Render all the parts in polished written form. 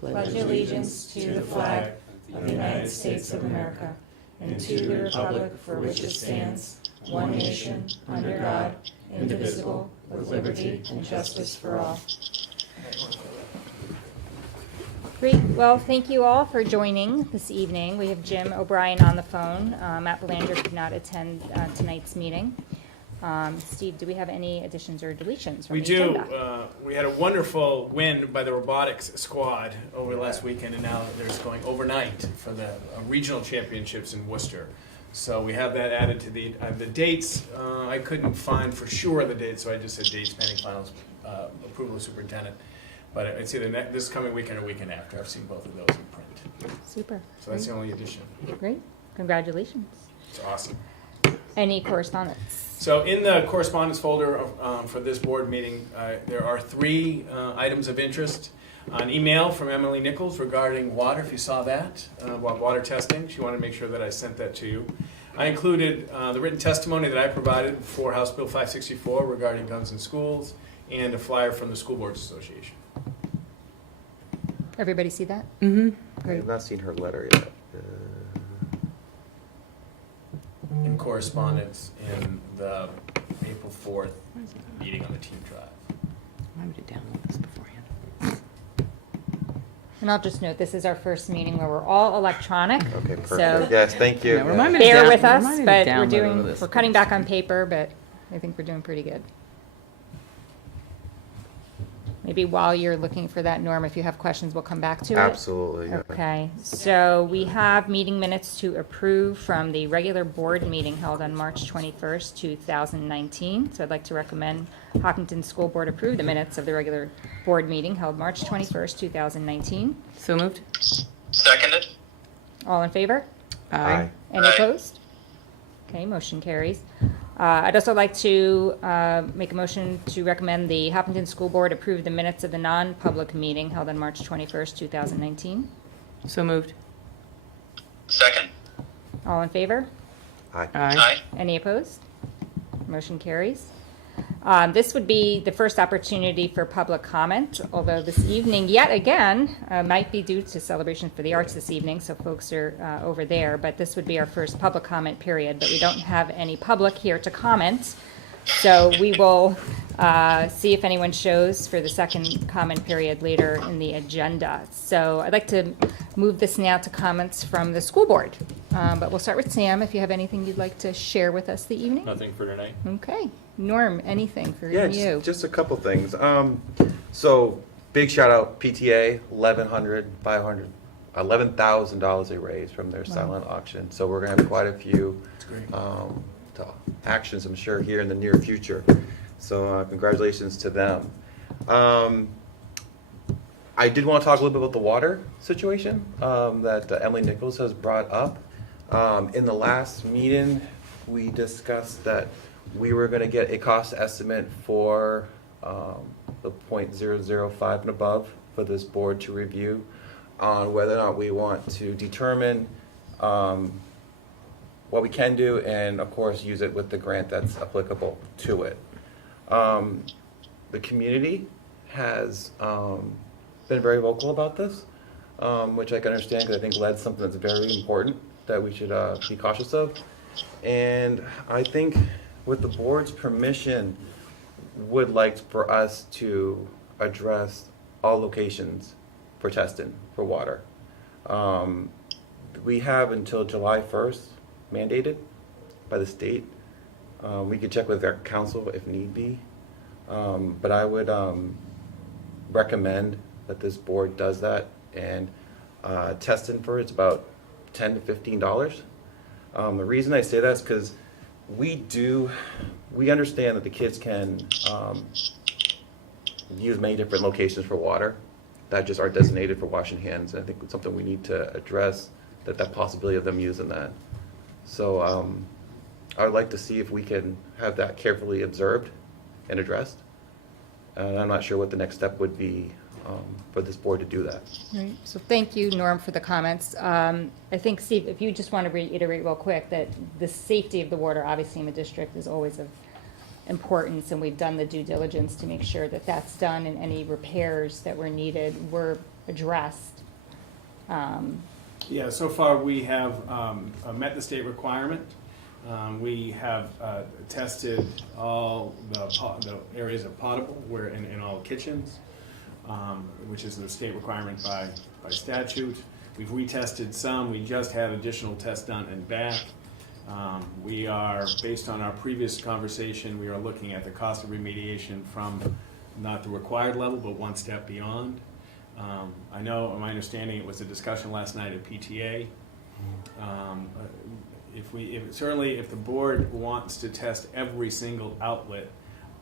pledge allegiance to the flag of the United States of America and to the republic for which it stands, one nation, under God, indivisible, with liberty and justice for all. Great. Well, thank you all for joining this evening. We have Jim O'Brien on the phone. Matt Belanger could not attend tonight's meeting. Steve, do we have any additions or deletions from We the do. agenda? We had a wonderful win by the robotics squad over last weekend, and now they're going overnight for the regional championships in Worcester. So we have that added to the dates. I couldn't find for sure the dates, so I just said dates pending finals approval of superintendent. But it's either this coming weekend or weekend after. I've seen both of those in print. Super. So that's the only addition. Great. Congratulations. It's awesome. Any correspondence? So in the correspondence folder for this board meeting, there are 3 items of interest. An email from Emily Nichols regarding water, if you saw that, about water testing. She wanted to make sure that I sent that to you. I included the written testimony that I provided for House Bill 564 regarding guns in schools and a flyer from the School Boards Association. Everybody see that? Mm-hmm. I Great. have not seen her letter yet. In correspondence in the April 4th meeting on the team drive. I would have downloaded this beforehand. And I'll just note, this is our first meeting where we're all electronic. Okay, perfect. So Yes, thank you. Yeah, remind me to bear down- with us, remind me to but download this. we're cutting back on paper, but I think we're doing pretty good. Maybe while you're looking for that, Norm, if you have questions, we'll come back to it. Absolutely. Yeah. Okay, so we have meeting minutes to approve from the regular board meeting held on March 21st, 2019. So I'd like to recommend Hopkinton School Board approve the minutes of the regular board meeting held March 21st, 2019. So moved? Seconded. All in favor? Aye. Any Aye. opposed? Okay, motion carries. I'd also like to make a motion to recommend the Hopkinton School Board approve the minutes of the non-public meeting held on March 21st, 2019. So moved? Second. All in favor? Aye. Aye. Any opposed? Motion carries. This would be the first opportunity for public comment, although this evening, yet again, might be due to Celebration for the Arts this evening, so folks are over there, but this would be our first public comment period, but we don't have any public here to comment. So we will see if anyone shows for the second comment period later in the agenda. So I'd like to move this now to comments from the school board. But we'll start with Sam, if you have anything you'd like to share with us the evening. Nothing for tonight. Okay. Norm, anything for Yeah, you? just a couple things. So big shout out PTA, $11,000 they raised from their silent auction. So we're gonna have quite a few That's great. actions, I'm sure, here in the near future. So congratulations to them. I did want to talk a little bit about the water situation that Emily Nichols has brought up. In the last meeting, we discussed that we were going to get a cost estimate for the .005 and above for this board to review on whether or not we want to determine what we can do and, of course, use it with the grant that's applicable to it. The community has been very vocal about this, which I can understand because I think lead's something that's very important that we should be cautious of. And I think with the board's permission, would like for us to address all locations for testing for water. We have until July 1st mandated by the state. We could check with our council if need be. But I would recommend that this board does that, and testing for it's about $10 to $15. The reason I say that is because we understand that the kids can use many different locations for water that just are designated for washing hands. And I think it's something we need to address, that possibility of them using that. So I would like to see if we can have that carefully observed and addressed. And I'm not sure what the next step would be for this board to do that. Right. So thank you, Norm, for the comments. I think, Steve, if you just want to reiterate real quick that the safety of the water, obviously in the district, is always of importance, and we've done the due diligence to make sure that that's done, and any repairs that were needed were addressed. Yeah, so far we have met the state requirement. We have tested all the areas of potable where in all kitchens, which is the state requirement by statute. We've retested some. We just had additional tests done in back. We are, based on our previous conversation, we are looking at the cost of remediation from not the required level, but one step beyond. I know, my understanding, it was a discussion last night at PTA. Certainly, if the board wants to test every single outlet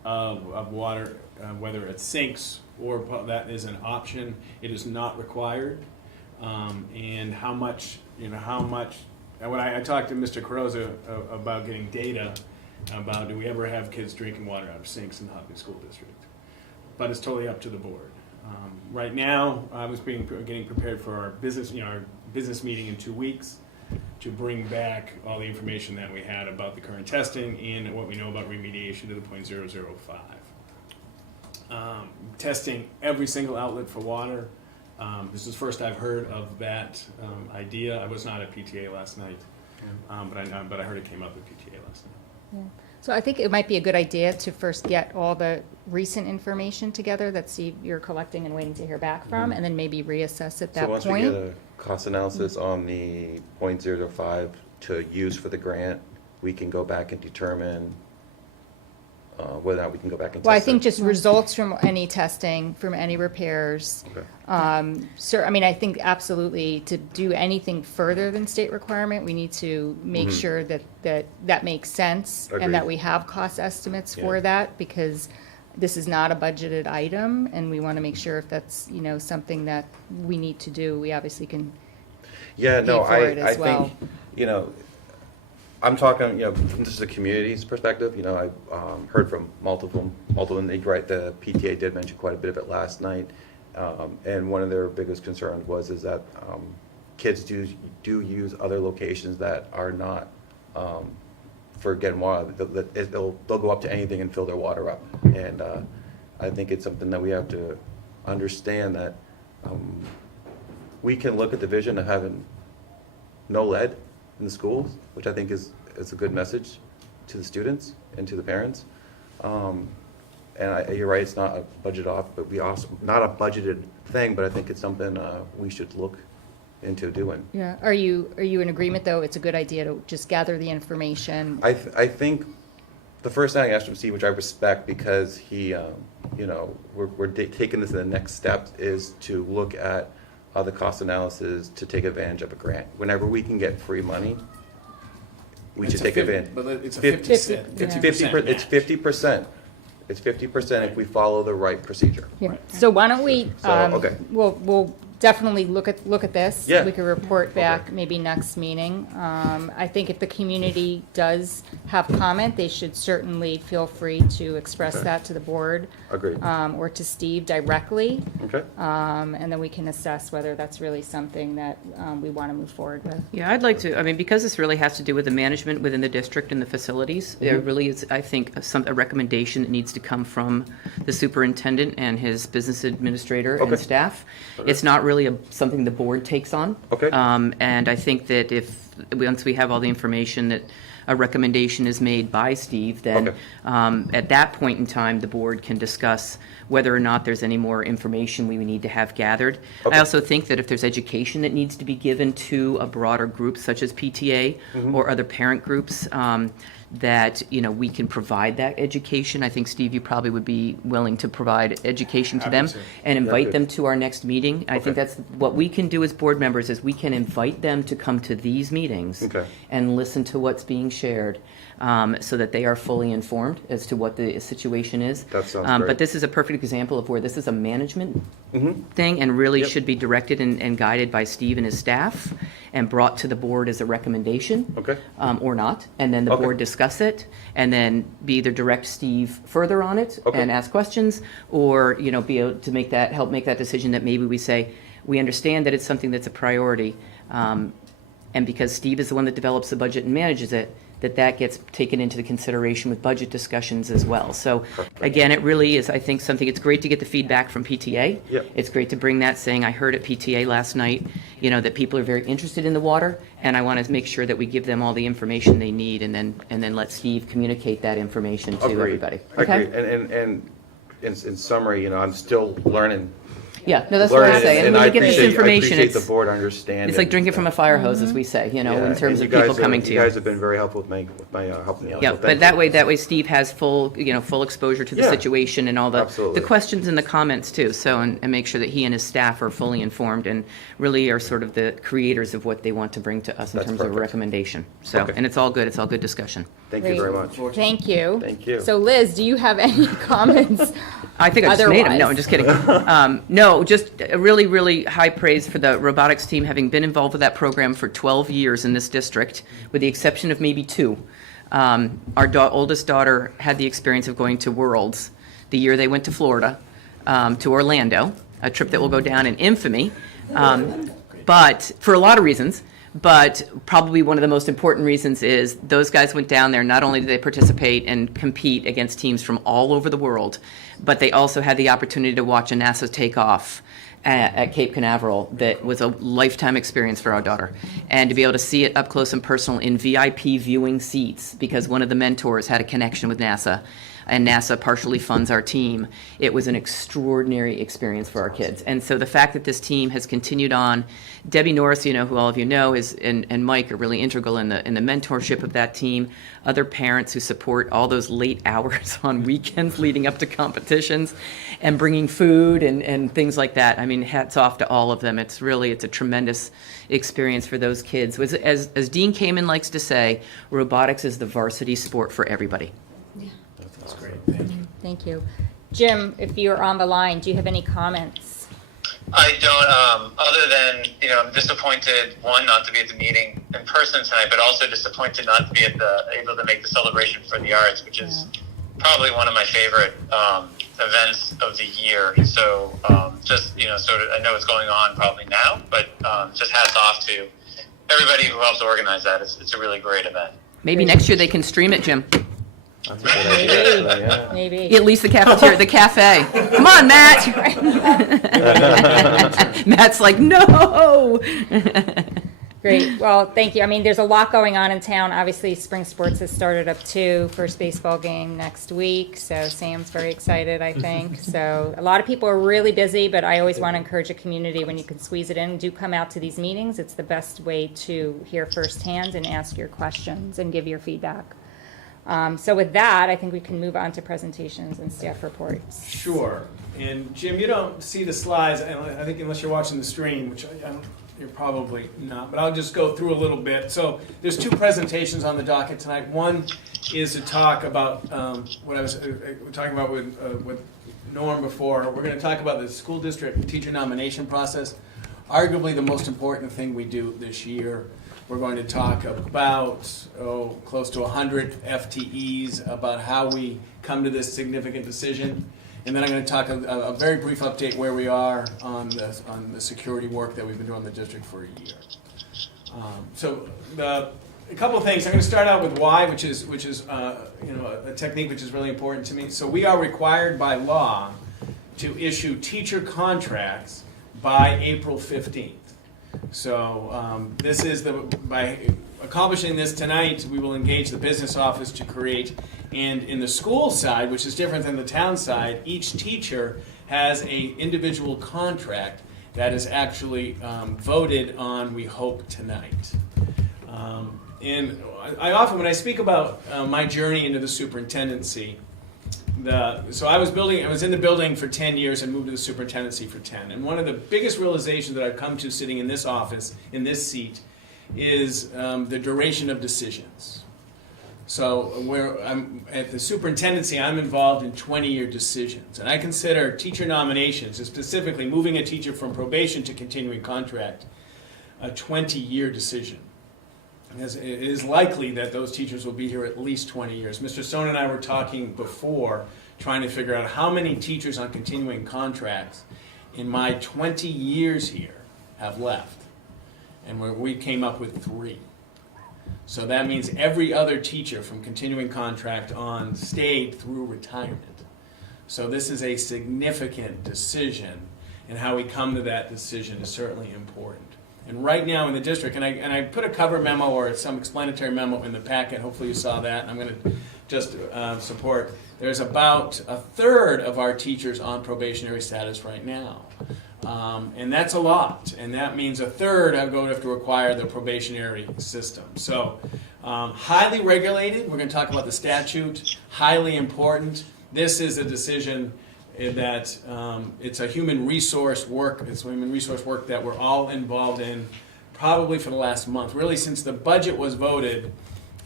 of water, whether it's sinks or that is an option, it is not required. And how much, and when I talked to Mr. Carrozza about getting data about do we ever have kids drinking water out of sinks in the Hopkinton School District. But it's totally up to the board. Right now, I was getting prepared for our business meeting in 2 weeks to bring back all the information that we had about the current testing and what we know about remediation to the .005. Testing every single outlet for water. This is the first I've heard of that idea. I was not at PTA last night, but I heard it came up at PTA last night. Yeah. So I think it might be a good idea to first get all the recent information together that you're collecting and waiting to hear back from, and then maybe reassess at that point. So once we get a cost analysis on the .005 to use for the grant, we can go back and determine whether or not we can go back and test Well, I think it. just results from any testing, from any repairs. Okay. I think absolutely to do anything further than state requirement, we need to make sure that makes sense Agreed. and that we have cost estimates for Yeah. that, because this is not a budgeted item, and we want to make sure if that's, something that we need to do, we obviously can. Yeah, no, for it I as well. think, I'm talking, from just the community's perspective, I heard from multiple, and they the PTA did mention quite a bit of it last night. And one of their biggest concerns is that kids do use other locations that are not for getting water. They'll go up to anything and fill their water up. And I think it's something that we have to understand, that we can look at the vision of having no lead in the schools, which I think is a good message to the students and to the parents. And you're right, it's not a budget off, but we also, not a budgeted thing, but I think it's something we should look into doing. Yeah. Are you in agreement, though? It's a good idea to just gather the information. I think the first thing I asked him to see, which I respect, because he, we're taking this to the next step, is to look at the cost analysis to take advantage of a grant. Whenever we can get free money, we should take advantage. But it's a 50 50%. It's 50%. It's 50% if we follow the right procedure. Yeah. So why don't we, So, okay. we'll definitely look at this. Yeah. We could report back Okay. maybe next meeting. I think if the community does have comment, they should certainly feel free to express Okay. that to the board. Agreed. Or to Steve directly. Okay. And then we can assess whether that's really something that we want to move forward with. Yeah, I'd like to, because this really has to do with the management within the district and the facilities, there really is, I think, a recommendation that needs to come from the superintendent and his business administrator Okay. and staff. It's not really something the board takes on. Okay. And I think that once we have all the information, that a recommendation is made by Steve, then Okay. at that point in time, the board can discuss whether or not there's any more information we need to have gathered. Okay. I also think that if there's education that needs to be given to a broader group, such as PTA or other parent groups, that, we can provide that education. I think, Steve, you probably would be willing to provide education to them Happy to. and invite good. them to our next meeting. I think Okay. that's what we can do as board members, is we can invite them to come to these meetings Okay. and listen to what's being shared, so that they are fully informed as to what the situation is. That sounds great. But this is a perfect example of where this is a management Mm-hmm. thing, and really Yep. should be directed and guided by Steve and his staff, and brought to the board as a recommendation. Okay. Or not, and then the Okay. board discuss it, and then be either direct Steve further on it Okay. and ask questions, or, be able to help make that decision, that maybe we say, we understand that it's something that's a priority, and because Steve is the one that develops the budget and manages it, that gets taken into the consideration with budget discussions as well. So again, it really is, I think, something, it's great to get the feedback from PTA. Yep. It's great to bring that, saying, I heard at PTA last night, that people are very interested in the water, and I want to make sure that we give them all the information they need, and then let Steve communicate that information to everybody. Okay? Agreed. And in summary, I'm still learning. Yeah, no, that's what I say. And when you get this information, I appreciate the board understanding. it's like drinking from a fire hose, as we say, in terms of people coming to you. You guys have been very helpful with my helping me out. Yeah, so but thank that you. way Steve has full exposure to the Yeah, situation and all the absolutely. questions and the comments too. So, and make sure that he and his staff are fully informed and really are sort of the creators of what they want to bring to us in That's terms of a perfect. recommendation. So, Okay. and it's all good. It's all good discussion. Thank you very much. Thank you. Thank you. So Liz, do you have any comments? I think I just made him. No, Otherwise. I'm just kidding. No, just a really, really high praise for the robotics team, having been involved with that program for 12 years in this district, with the exception of maybe 2. Our oldest daughter had the experience of going to Worlds the year they went to Florida, to Orlando, a trip that will go down in infamy, but for a lot of reasons. But probably one of the most important reasons is those guys went down there. Not only did they participate and compete against teams from all over the world, but they also had the opportunity to watch a NASA takeoff at Cape Canaveral that was a lifetime experience for our daughter. And to be able to see it up close and personal in VIP viewing seats, because one of the mentors had a connection with NASA, and NASA partially funds our team. It was an extraordinary experience for our kids. And so the fact that this team has continued on, Debbie Norris, who all of you know, and Mike are really integral in the mentorship of that team. Other parents who support all those late hours on weekends leading up to competitions and bringing food and things like that. I mean, hats off to all of them. It's a tremendous experience for those kids. As Dean Kamen likes to say, robotics is the varsity sport for everybody. That's great. Thank you. Thank you. Jim, if you're on the line, do you have any comments? I don't, other than, I'm disappointed, one, not to be at the meeting in person tonight, but also disappointed not to be able to make the celebration for the arts, which is probably one of my favorite events of the year. So just, sort of, I know it's going on probably now, but just hats off to everybody who helps organize that. It's a really great event. Maybe next year they can stream it, Jim. That's a good idea. actually, yeah. Maybe. At least the cafeteria, the cafe. Come on, Matt. Matt's like, no. Great. Well, thank you. I mean, there's a lot going on in town. Obviously, spring sports has started up too. First baseball game next week. So Sam's very excited, I think. So a lot of people are really busy, but I always want to encourage a community when you can squeeze it in. Do come out to these meetings. It's the best way to hear firsthand and ask your questions and give your feedback. So with that, I think we can move on to presentations and staff reports. Sure. And Jim, you don't see the slides, I think, unless you're watching the stream, which I don't, you're probably not, but I'll just go through a little bit. So there's 2 presentations on the docket tonight. One is to talk about what I was talking about with Norm before. We're going to talk about the school district teacher nomination process, arguably the most important thing we do this year. We're going to talk about close to 100 FTEs, about how we come to this significant decision. And then I'm going to talk a very brief update where we are on the security work that we've been doing in the district for a year. A couple of things. I'm going to start out with why, which is a technique which is really important to me. So we are required by law to issue teacher contracts by April 15th. So this is by accomplishing this tonight, we will engage the business office to create, and in the school side, which is different than the town side, each teacher has an individual contract that is actually voted on, we hope, tonight. And I often, when I speak about my journey into the superintendency, so I was in the building for 10 years and moved to the superintendency for 10. And one of the biggest realizations that I've come to sitting in this office, in this seat, is the duration of decisions. So where I'm at the superintendency, I'm involved in 20-year decisions. And I consider teacher nominations, and specifically moving a teacher from probation to continuing contract, a 20-year decision. It is likely that those teachers will be here at least 20 years. Mr. Stone and I were talking before, trying to figure out how many teachers on continuing contracts in my 20 years here have left. And we came up with 3. So that means every other teacher from continuing contract on stayed through retirement. So this is a significant decision, and how we come to that decision is certainly important. And right now in the district, and I put a cover memo or some explanatory memo in the packet, hopefully you saw that, and I'm going to just support. There's about a third of our teachers on probationary status right now. And that's a lot, and that means a third are going to have to require the probationary system. So highly regulated, we're going to talk about the statute, highly important. This is a decision that it's a human resource work. It's human resource work that we're all involved in probably for the last month, really since the budget was voted,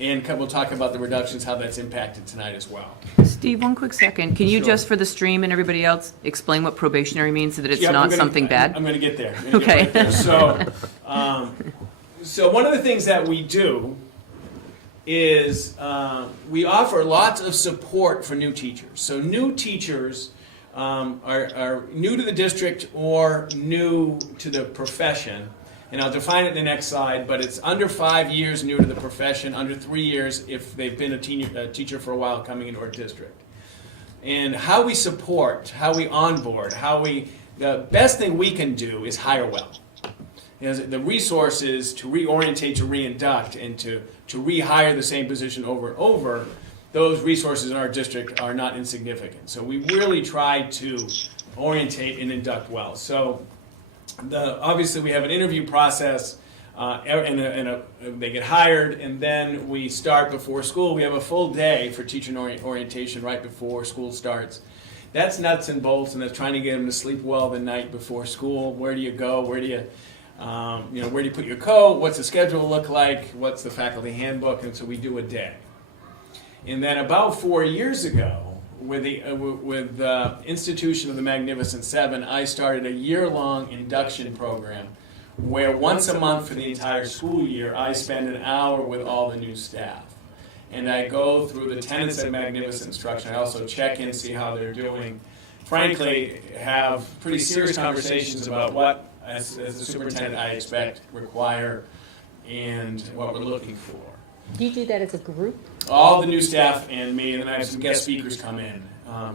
and we'll talk about the reductions, how that's impacted tonight as well. Steve, one quick second. Can you Sure. just, for the stream and everybody else, explain what probationary means so that it's Yeah, not something bad? I'm going to get there. Okay. So one of the things that we do is we offer lots of support for new teachers. So new teachers are new to the district or new to the profession. And I'll define it in the next slide, but it's under 5 years new to the profession, under 3 years if they've been a teacher for a while coming into our district. And how we support, how we onboard, the best thing we can do is hire well. The resources to reorientate, to reinduct, and to rehire the same position over and over, those resources in our district are not insignificant. So we really try to orientate and induct well. So obviously we have an interview process, and they get hired, and then we start before school. We have a full day for teacher orientation right before school starts. That's nuts and bolts, and that's trying to get them to sleep well the night before school. Where do you go? Where do you put your coat? What's the schedule look like? What's the faculty handbook? And so we do a day. And then about 4 years ago, with the institution of the Magnificent Seven, I started a year-long induction program where once a month for the entire school year, I spend an hour with all the new staff. And I go through the tenets of Magnificent instruction. I also check in, see how they're doing. Frankly, have pretty serious conversations about what, as the superintendent, I expect, require, and what we're looking for. Do you do that as a group? All the new staff and me, and then I have some guest speakers come in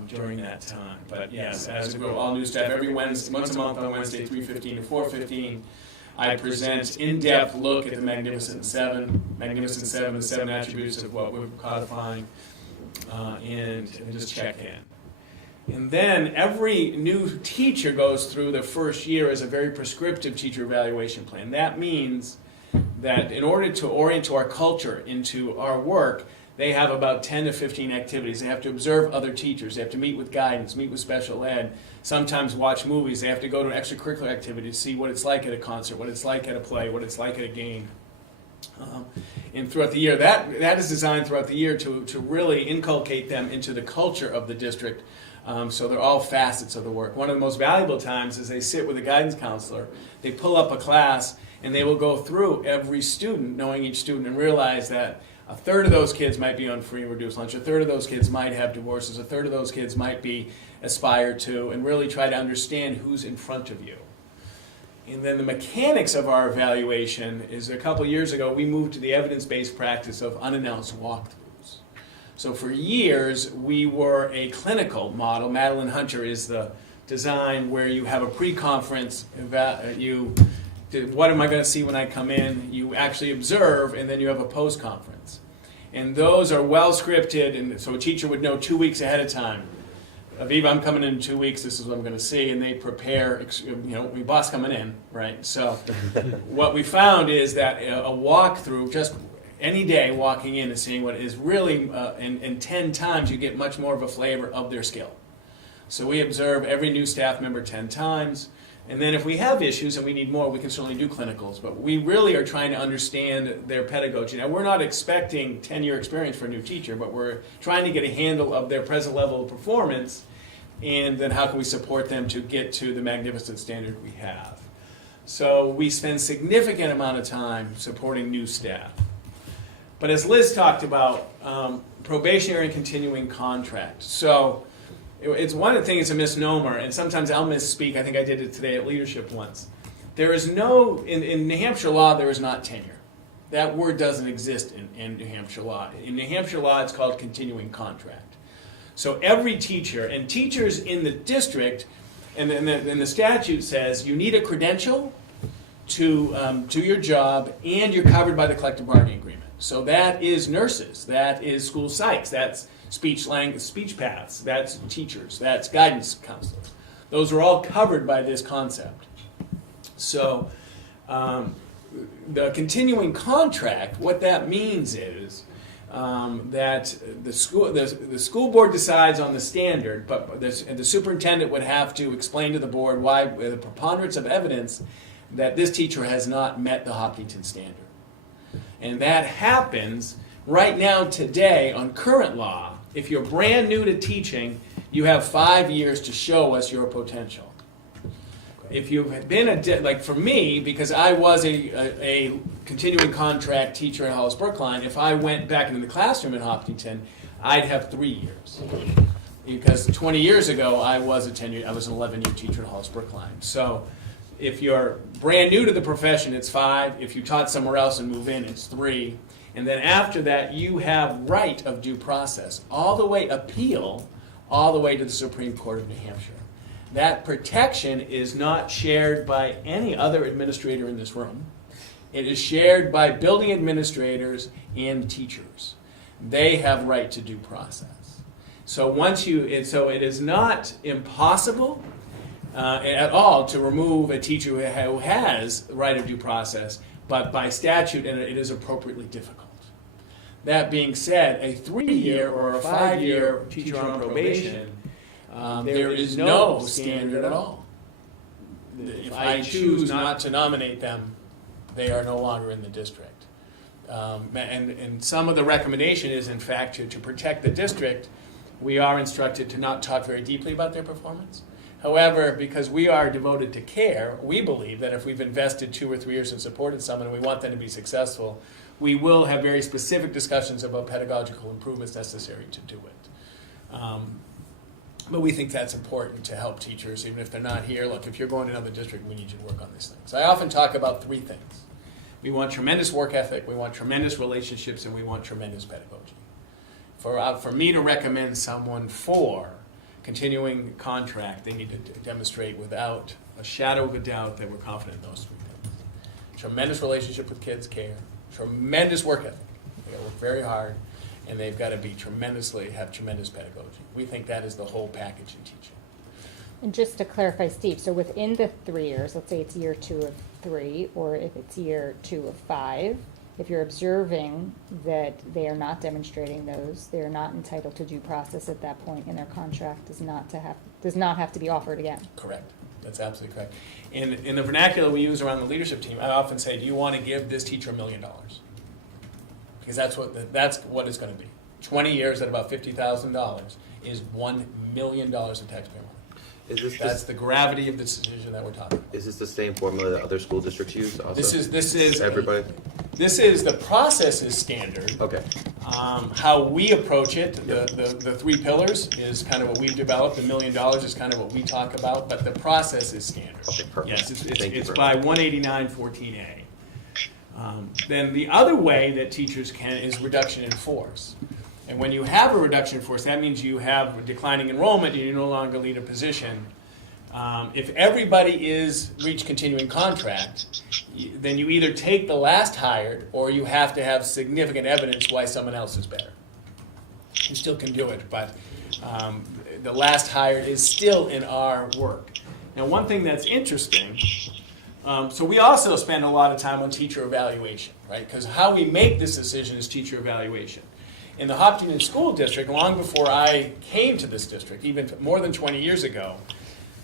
during that time. But yes, as a group, all new staff, every Wednesday, once a month on Wednesday, 3:15 to 4:15, I present in-depth look at the Magnificent Seven, the 7 attributes of what we're codifying, and just check in. And then every new teacher goes through the first year as a very prescriptive teacher evaluation plan. That means that in order to orient our culture into our work, they have about 10 to 15 activities. They have to observe other teachers. They have to meet with guidance, meet with special ed, sometimes watch movies. They have to go to an extracurricular activity to see what it's like at a concert, what it's like at a play, what it's like at a game. And throughout the year, that is designed throughout the year to really inculcate them into the culture of the district. So they're all facets of the work. One of the most valuable times is they sit with a guidance counselor. They pull up a class, and they will go through every student, knowing each student, and realize that a third of those kids might be on free and reduced lunch, a third of those kids might have divorces, a third of those kids might be aspire to, and really try to understand who's in front of you. And then the mechanics of our evaluation is a couple years ago, we moved to the evidence-based practice of unannounced walkthroughs. So for years, we were a clinical model. Madeline Hunter is the design where you have a pre-conference, what am I going to see when I come in? You actually observe, and then you have a post-conference. And those are well scripted, and so a teacher would know 2 weeks ahead of time. Aviva, I'm coming in 2 weeks, this is what I'm going to see, and they prepare, my boss coming in, right? So what we found is that a walkthrough, just any day walking in and seeing what is really, and 10 times you get much more of a flavor of their skill. So we observe every new staff member 10 times. And then if we have issues and we need more, we can certainly do clinicals. But we really are trying to understand their pedagogy. Now, we're not expecting 10-year experience for a new teacher, but we're trying to get a handle of their present level of performance, and then how can we support them to get to the magnificent standard we have. So we spend significant amount of time supporting new staff. But as Liz talked about, probationary and continuing contract. So it's one of the things, it's a misnomer, and sometimes I'll misspeak. I think I did it today at leadership once. There is no, in New Hampshire law, there is not tenure. That word doesn't exist in New Hampshire law. In New Hampshire law, it's called continuing contract. So every teacher, and teachers in the district, and the statute says you need a credential to your job, and you're covered by the collective bargaining agreement. So that is nurses, that is school psychs, that's speech paths, that's teachers, that's guidance counselors. Those are all covered by this concept. So the continuing contract, what that means is that the school board decides on the standard, but the superintendent would have to explain to the board why, with a preponderance of evidence, that this teacher has not met the Hopkinton standard. And that happens right now today on current law. If you're brand new to teaching, you have 5 years to show us your potential. If you've been like for me, because I was a continuing contract teacher at Hollis Brookline, if I went back into the classroom in Hopkinton, I'd have 3 years. Because 20 years ago, I was an 11-year teacher at Hollis Brookline. So if you're brand new to the profession, it's 5. If you taught somewhere else and move in, it's 3. And then after that, you have right of due process, all the way appeal, all the way to the Supreme Court of New Hampshire. That protection is not shared by any other administrator in this room. It is shared by building administrators and teachers. They have right to due process. So it is not impossible at all to remove a teacher who has right of due process, but by statute it is appropriately difficult. That being said, a 3-year or a 5-year teacher on probation, there is no standard at all. If I choose not to nominate them, they are no longer in the district. And some of the recommendation is, in fact, to protect the district, we are instructed to not talk very deeply about their performance. However, because we are devoted to care, we believe that if we've invested 2 or 3 years and supported someone and we want them to be successful, we will have very specific discussions about pedagogical improvements necessary to do it. But we think that's important to help teachers, even if they're not here. Look, if you're going to another district, we need you to work on these things. I often talk about 3 things. We want tremendous work ethic, we want tremendous relationships, and we want tremendous pedagogy. For me to recommend someone for continuing contract, they need to demonstrate without a shadow of a doubt that we're confident in those 3 things. Tremendous relationship with kids, care, tremendous work ethic. They got to work very hard, and they've got to have tremendous pedagogy. We think that is the whole package in teaching. And just to clarify, Steve, so within the 3 years, let's say it's year 2 of 3, or if it's year 2 of 5, if you're observing that they are not demonstrating those, they are not entitled to due process at that point, and their contract does not have to be offered again. Correct. That's absolutely correct. In the vernacular we use around the leadership team, I often say, do you want to give this teacher $1 million? Because that's what it's going to be. 20 years at about $50,000 is $1 million in taxpayer money. That's the gravity of the decision that we're talking about. Is this the same formula that other school districts use also? This is everybody? The process is standard. Okay. How we approach it, the 3 pillars is kind of what we've developed. $1 million is kind of what we talk about, but the process is standard. Okay, perfect. Yes, it's you by 189.14a. Then the other way that teachers can is reduction in force. And when you have a reduction in force, that means you have declining enrollment and you no longer lead a position. If everybody is reached continuing contract, then you either take the last hired or you have to have significant evidence why someone else is better. You still can do it, but the last hired is still in our work. Now, one thing that's interesting, so we also spend a lot of time on teacher evaluation, right? Because how we make this decision is teacher evaluation. In the Hopkinton School District, long before I came to this district, even more than 20 years ago,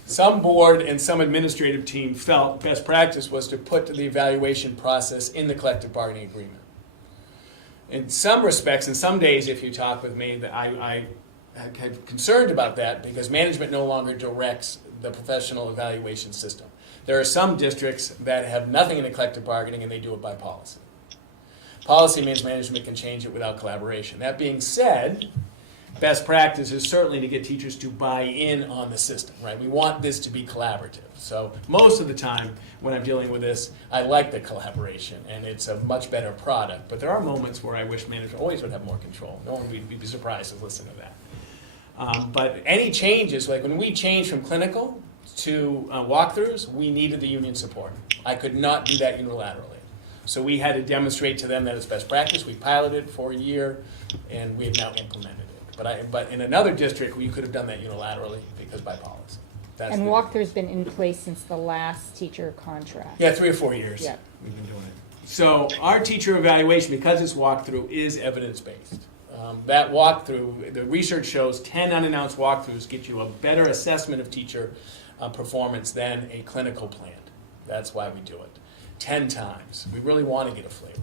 some board and some administrative team felt best practice was to put the evaluation process in the collective bargaining agreement. In some respects, and some days if you talk with me, that I am concerned about that because management no longer directs the professional evaluation system. There are some districts that have nothing in the collective bargaining and they do it by policy. Policy means management can change it without collaboration. That being said, best practice is certainly to get teachers to buy in on the system, right? We want this to be collaborative. So most of the time when I'm dealing with this, I like the collaboration, and it's a much better product. But there are moments where I wish management always would have more control. No one would be surprised to listen to that. But any changes, like when we changed from clinical to walkthroughs, we needed the union support. I could not do that unilaterally. So we had to demonstrate to them that it's best practice. We piloted for a year, and we have now implemented it. But in another district, we could have done that unilaterally because by policy. And walkthrough's been in place since the last teacher contract. Yeah, 3 or 4 years. Yeah. We've been doing it. So our teacher evaluation, because it's walkthrough, is evidence-based. That walkthrough, the research shows 10 unannounced walkthroughs get you a better assessment of teacher performance than a clinical plan. That's why we do it. 10 times. We really want to get a flavor.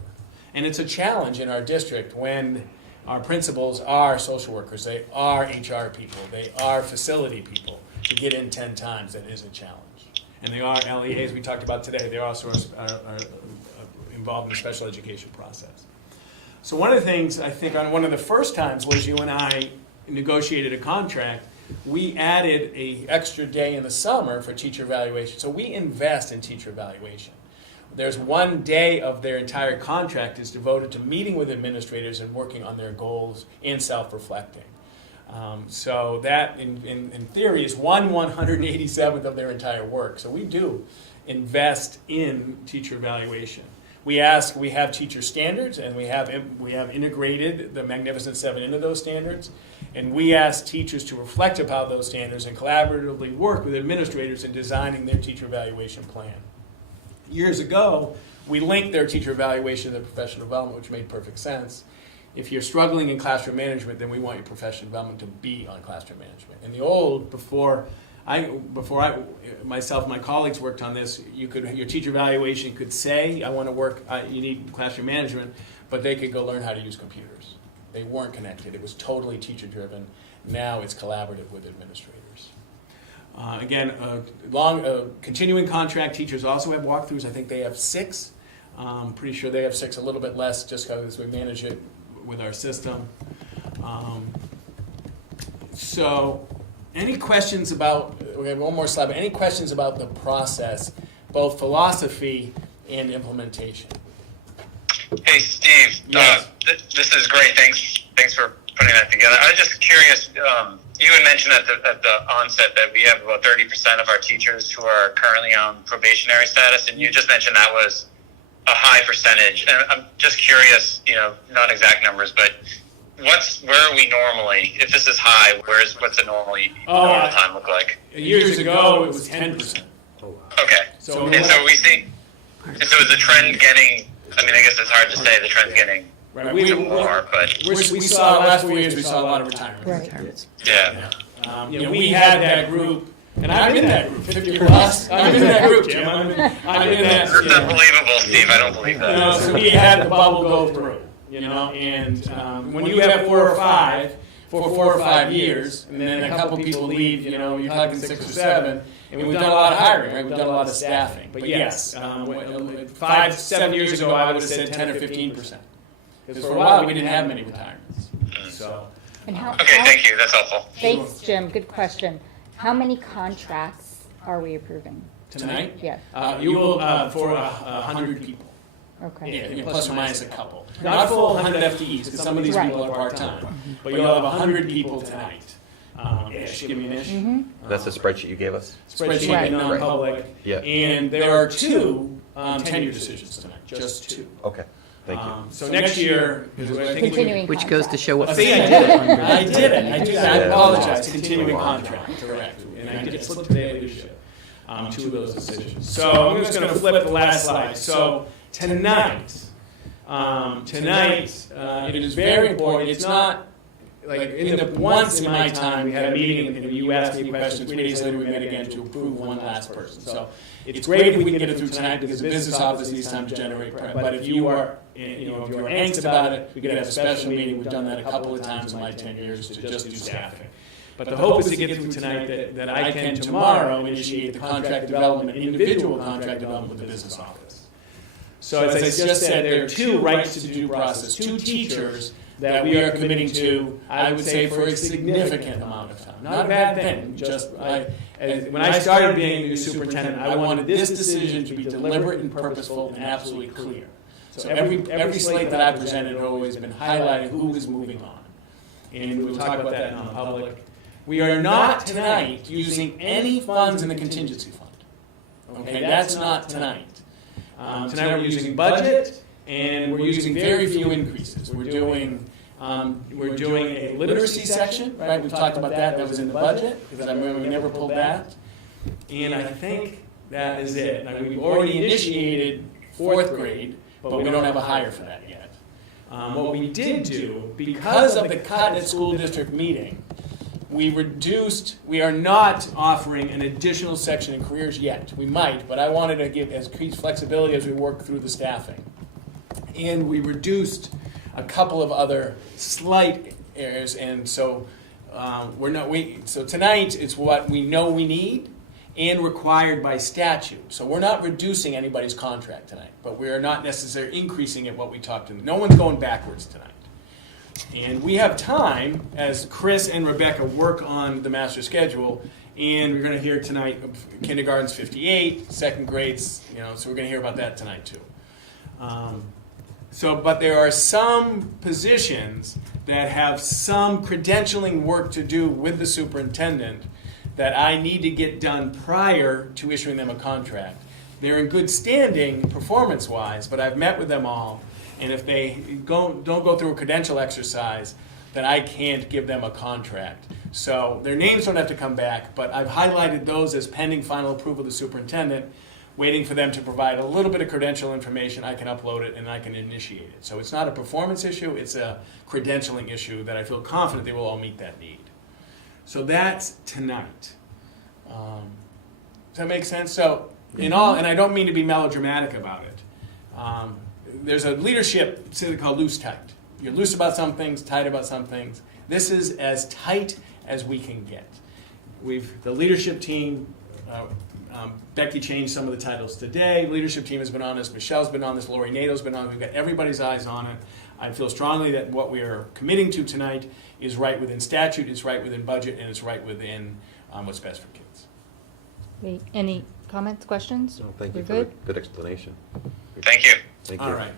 And it's a challenge in our district when our principals are social workers, they are HR people, they are facility people. To get in 10 times, that is a challenge. And they are LEAs we talked about today. They also are involved in the special education process. So one of the things I think on one of the first times was you and I negotiated a contract. We added an extra day in the summer for teacher evaluation. So we invest in teacher evaluation. There's 1 day of their entire contract is devoted to meeting with administrators and working on their goals and self-reflecting. So that, in theory, is 1/187th of their entire work. So we do invest in teacher evaluation. We have teacher standards, and we have integrated the Magnificent Seven into those standards. And we ask teachers to reflect upon those standards and collaboratively work with administrators in designing their teacher evaluation plan. Years ago, we linked their teacher evaluation to their professional development, which made perfect sense. If you're struggling in classroom management, then we want your professional development to be on classroom management. In the old, before myself and my colleagues worked on this, your teacher evaluation could say, I want to work, you need classroom management, but they could go learn how to use computers. They weren't connected. It was totally teacher-driven. Now it's collaborative with administrators. Again, continuing contract teachers also have walkthroughs. I think they have 6. I'm pretty sure they have 6, a little bit less, just because we manage it with our system. So any questions about, we have one more slide, but any questions about the process, both philosophy and implementation? Hey, Steve. Yes. This is great. Thanks for putting that together. I was just curious. You had mentioned at the onset that we have about 30% of our teachers who are currently on probationary status, and you just mentioned that was a high percentage. And I'm just curious, not exact numbers, but where are we normally? If this is high, what's the normal time look like? Years ago, it was 10%. Okay. So we see. So is the trend getting? I mean, I guess it's hard to say the trend's getting more, but we saw last 4 years. We saw a lot of retirements. Right. yeah. We had that group, and I'm in that group. 50 plus. I'm in that group, Jim. I'm in that. That's unbelievable, Steve. I don't believe that. So we had the bubble go through. And when you have 4 or 5 for 4 or 5 years, and then a couple people leave, you're talking 6 or 7, and we've done a lot of hiring, right? We've done a lot of staffing. But yes, 5, 7 years ago, I would have said 10 or 15%. Because for a while, we didn't have many retirements. So. And Okay, thank you. That's helpful. Thanks, Jim. Good question. How many contracts are we approving? Tonight? Yes. You will, for 100 people. Okay. Yeah, plus or minus a couple. Not full 100 FTEs, because some of these people are part-time. But you'll have 100 people tonight. Ish, give me an ish. That's the spreadsheet you gave us? Spreadsheet, Right. non-public. Yeah. And there are 2 tenure decisions tonight, just 2. Okay, thank you. So next year, Continuing Which goes to show what. See, I did it. I did it. I apologize. Continuing contract, correct. And I did slip today leadership. 2 of those decisions. So I'm just going to flip the last slide. So tonight, it is very important. It's not like once in my time we had a meeting and you asked me questions. 3 days later we met again to approve one last person. So it's great if we can get it through tonight because the business office needs time to generate prep. But if you are, if you're angst about it, we could have a special meeting. We've done that a couple of times in my 10 years to just do staffing. But the hope is to get through tonight that I can tomorrow initiate the contract development, individual contract development with the business office. So as I just said, there are 2 rights to due process, 2 teachers that we are committing to, I would say, for a significant amount of time. Not a bad thing, just when I started being the superintendent, I wanted this decision to be deliberate and purposeful and absolutely clear. So every slate that I presented had always been highlighting who is moving on. And we'll talk about that in non-public. We are not tonight using any funds in the contingency fund. Okay, that's not tonight. Tonight we're using budget, and we're using very few increases. We're doing a literacy section, right? We've talked about that. That was in the budget, because I remember we never pulled that. And I think that is it. Now, we've already initiated 4th grade, but we don't have a hire for that yet. What we did do, because of the cut at school district meeting, we are not offering an additional section in careers yet. We might, but I wanted to give as much flexibility as we work through the staffing. And we reduced a couple of other slight areas, and so so tonight it's what we know we need and required by statute. So we're not reducing anybody's contract tonight, but we are not necessarily increasing it what we talked to. No one's going backwards tonight. And we have time, as Chris and Rebecca work on the master schedule, and we're going to hear tonight, kindergarten's 58, 2nd grades, so we're going to hear about that tonight too. But there are some positions that have some credentialing work to do with the superintendent that I need to get done prior to issuing them a contract. They're in good standing performance-wise, but I've met with them all, and if they don't go through a credential exercise, then I can't give them a contract. So their names don't have to come back, but I've highlighted those as pending final approval of the superintendent, waiting for them to provide a little bit of credential information. I can upload it and I can initiate it. So it's not a performance issue, it's a credentialing issue that I feel confident they will all meet that need. So that's tonight. Does that make sense? So and I don't mean to be melodramatic about it. There's a leadership thing called loose tight. You're loose about some things, tight about some things. This is as tight as we can get. The leadership team, Becky changed some of the titles today. Leadership team has been on this. Michelle's been on this. Lori Nato's been on it. We've got everybody's eyes on it. I feel strongly that what we are committing to tonight is right within statute, it's right within budget, and it's right within what's best for kids. Any comments, questions? No, thank you We're for the good explanation. Thank you. Thank you. All right.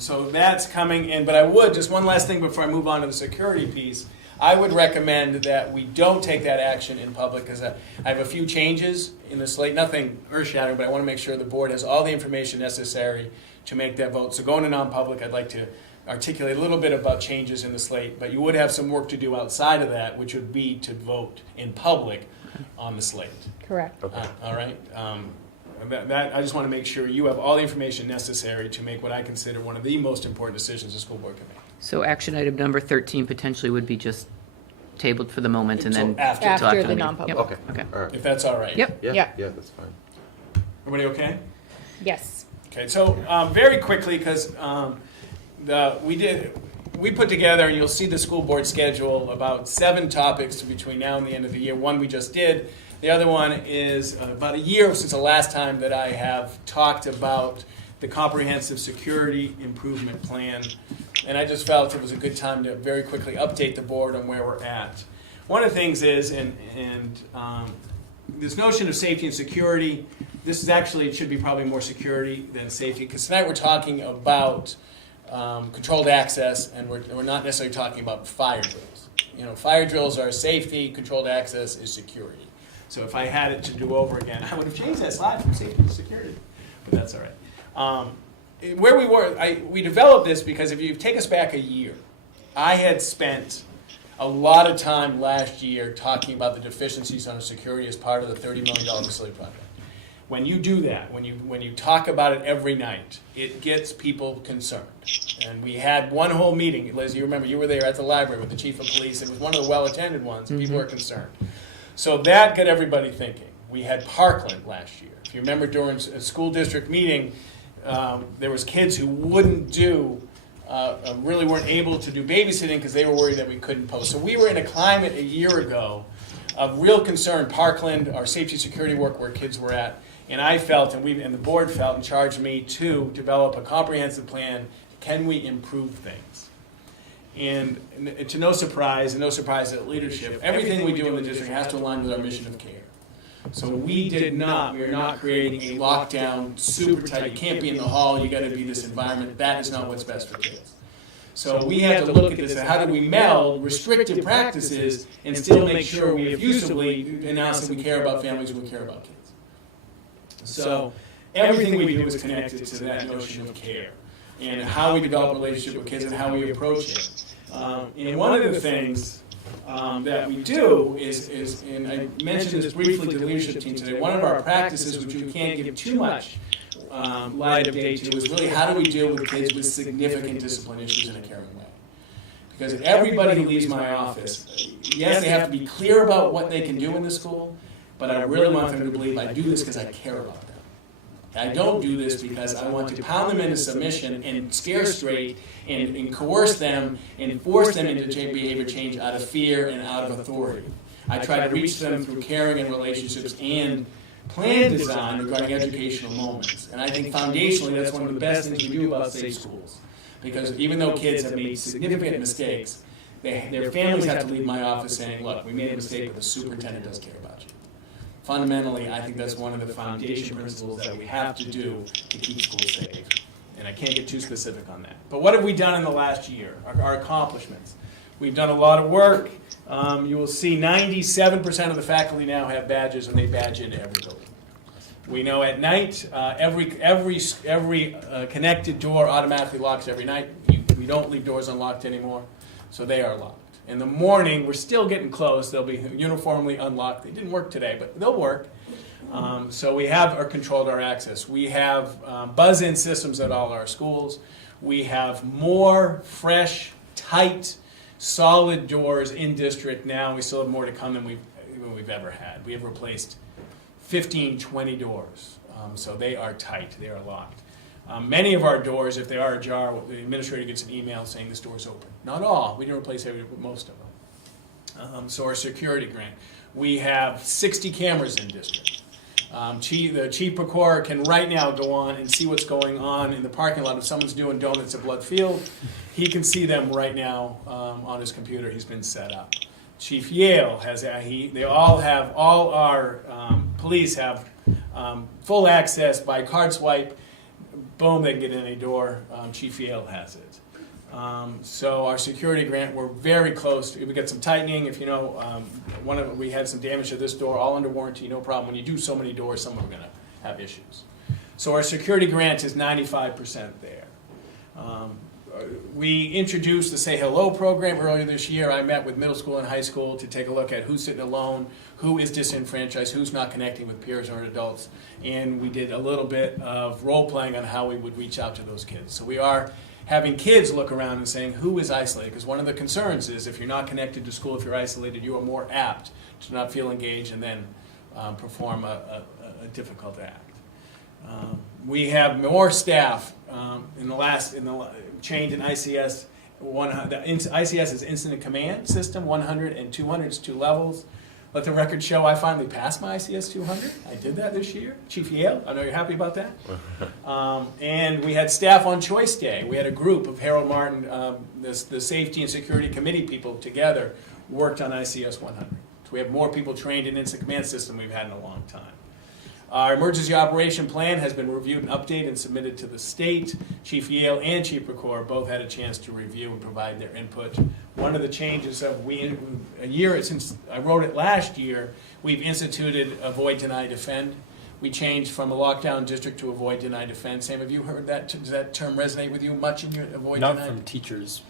So that's coming in, but I would, just one last thing before I move on to the security piece, I would recommend that we don't take that action in public, because I have a few changes in the slate, nothing earth-shattering, but I want to make sure the board has all the information necessary to make that vote. So going to non-public, I'd like to articulate a little bit about changes in the slate, but you would have some work to do outside of that, which would be to vote in public on the slate. Correct. Okay. All right? I just want to make sure you have all the information necessary to make what I consider one of the most important decisions the school board can make. So action item number 13 potentially would be just tabled for the moment and then Until after. After the the meeting. non-public. Yep. Okay. Okay. All right. If that's all right. Yep. Yeah. Yeah. Yeah, that's fine. Everybody okay? Yes. Okay, so very quickly, because we put together, and you'll see the school board schedule, about 7 topics between now and the end of the year. One we just did. The other one is about a year since the last time that I have talked about the comprehensive security improvement plan. And I just felt it was a good time to very quickly update the board on where we're at. One of the things is, this notion of safety and security, this is actually, it should be probably more security than safety, because tonight we're talking about controlled access, and we're not necessarily talking about fire drills. Fire drills are safety, controlled access is security. So if I had it to do over again, I would have changed that slide from safety to security, but that's all right. Where we were, we developed this because if you take us back a year, I had spent a lot of time last year talking about the deficiencies on security as part of the $30 million facility project. When you do that, when you talk about it every night, it gets people concerned. And we had one whole meeting, Liz, you remember, you were there at the library with the chief of police. It was one of the well-attended ones, and people were concerned. So that got everybody thinking. We had Parkland last year. If you remember, during a school district meeting, there was kids who wouldn't really weren't able to do babysitting because they were worried that we couldn't post. So we were in a climate a year ago of real concern. Parkland, our safety security work where kids were at, and I felt, and the board felt, and charged me to develop a comprehensive plan. Can we improve things? And to no surprise, and no surprise at leadership, everything we do in the district has to align with our mission of care. So we are not creating a lockdown, super tight, you can't be in the hall, you gotta be this environment. That is not what's best for kids. So we have to look at this, how do we meld restrictive practices and still make sure we effusively announce that we care about families and we care about kids. So everything we do is connected to that notion of care and how we develop a relationship with kids and how we approach it. And one of the things that we do is, and I mentioned this briefly to the leadership team today, one of our practices, which we can't give too much light of day to, is really how do we deal with kids with significant discipline issues in a caring way. Because everybody who leaves my office, yes, they have to be clear about what they can do in the school, but I really want them to believe I do this because I care about them. I don't do this because I want to pound them into submission and scare straight and coerce them and force them into behavior change out of fear and out of authority. I try to reach them through caring and relationships and plan design regarding educational moments. And I think foundationally that's one of the best things we do about safe schools. Because even though kids have made significant mistakes, their families have to leave my office saying, look, we made a mistake, but the superintendent does care about you. Fundamentally, I think that's one of the foundation principles that we have to do to keep schools safe. And I can't get too specific on that. But what have we done in the last year? Our accomplishments. We've done a lot of work. You will see 97% of the faculty now have badges, and they badge into every building. We know at night, every connected door automatically locks every night. We don't leave doors unlocked anymore, so they are locked. In the morning, we're still getting close. They'll be uniformly unlocked. They didn't work today, but they'll work. So we have controlled our access. We have buzz-in systems at all our schools. We have more fresh, tight, solid doors in district now. We still have more to come than we've ever had. We have replaced 15, 20 doors. So they are tight. They are locked. Many of our doors, if they are ajar, the administrator gets an email saying this door is open. Not all. We didn't replace most of them. So our security grant. We have 60 cameras in district. The chief procureur can right now go on and see what's going on in the parking lot. If someone's doing donuts at Blood Field, he can see them right now on his computer. He's been set up. Chief Yale has all our police have full access by card swipe. Boom, they can get in a door. Chief Yale has it. So our security grant, we're very close. We got some tightening. If you know, we had some damage to this door, all under warranty, no problem. When you do so many doors, some are going to have issues. So our security grant is 95% there. We introduced the Say Hello program earlier this year. I met with middle school and high school to take a look at who's sitting alone, who is disenfranchised, who's not connecting with peers or adults. And we did a little bit of role playing on how we would reach out to those kids. So we are having kids look around and saying, who is isolated? Because one of the concerns is if you're not connected to school, if you're isolated, you are more apt to not feel engaged and then perform a difficult act. We have more staff in the change in ICS. The ICS is Incident Command System 100 and 200. It's 2 levels. Let the record show I finally passed my ICS 200. I did that this year. Chief Yale, I know you're happy about that. And we had staff on Choice Day. We had a group of Harold Martin, the Safety and Security Committee people together worked on ICS 100. So we have more people trained in Incident Command System we've had in a long time. Our emergency operation plan has been reviewed and updated and submitted to the state. Chief Yale and Chief Procor both had a chance to review and provide their input. One of the changes of a year since I wrote it last year, we've instituted Avoid, Deny, Defend. We changed from a lockdown district to Avoid, Deny, Defend. Sam, have you heard that? Does that term resonate with you much in your Avoid, Deny? Not from teachers.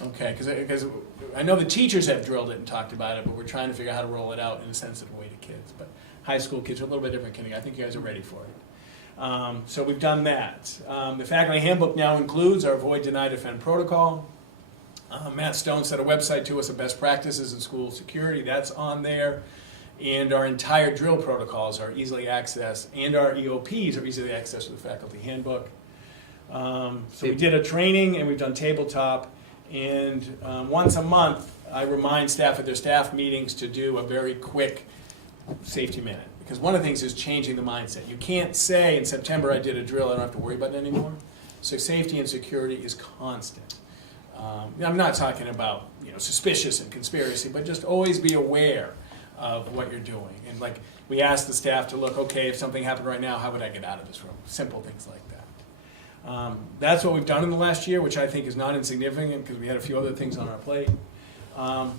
Okay, because I know the teachers have drilled it and talked about it, but we're trying to figure out how to roll it out in a sensitive way to kids. But high school kids are a little bit different kindergarten. I think you guys are ready for it. So we've done that. The faculty handbook now includes our Avoid, Deny, Defend protocol. Matt Stone set a website to us of best practices in school security. That's on there. And our entire drill protocols are easily accessed, and our EOPs are easily accessed with the faculty handbook. So we did a training, and we've done tabletop. And once a month, I remind staff at their staff meetings to do a very quick safety minute. Because one of the things is changing the mindset. You can't say in September I did a drill, I don't have to worry about it anymore. So safety and security is constant. I'm not talking about, suspicious and conspiracy, but just always be aware of what you're doing. And like, we asked the staff to look, okay, if something happened right now, how would I get out of this room? Simple things like that. That's what we've done in the last year, which I think is not insignificant because we had a few other things on our plate.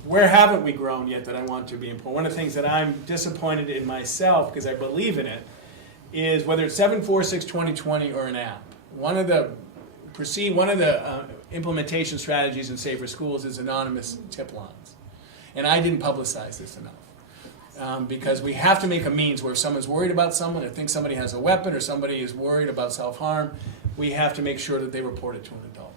Where haven't we grown yet that I want to be important? One of the things that I'm disappointed in myself, because I believe in it, is whether it's 746-2020 or an app. One of the implementation strategies in Safer Schools is anonymous tip lines. And I didn't publicize this enough. Because we have to make a means where if someone's worried about someone or thinks somebody has a weapon or somebody is worried about self-harm, we have to make sure that they report it to an adult.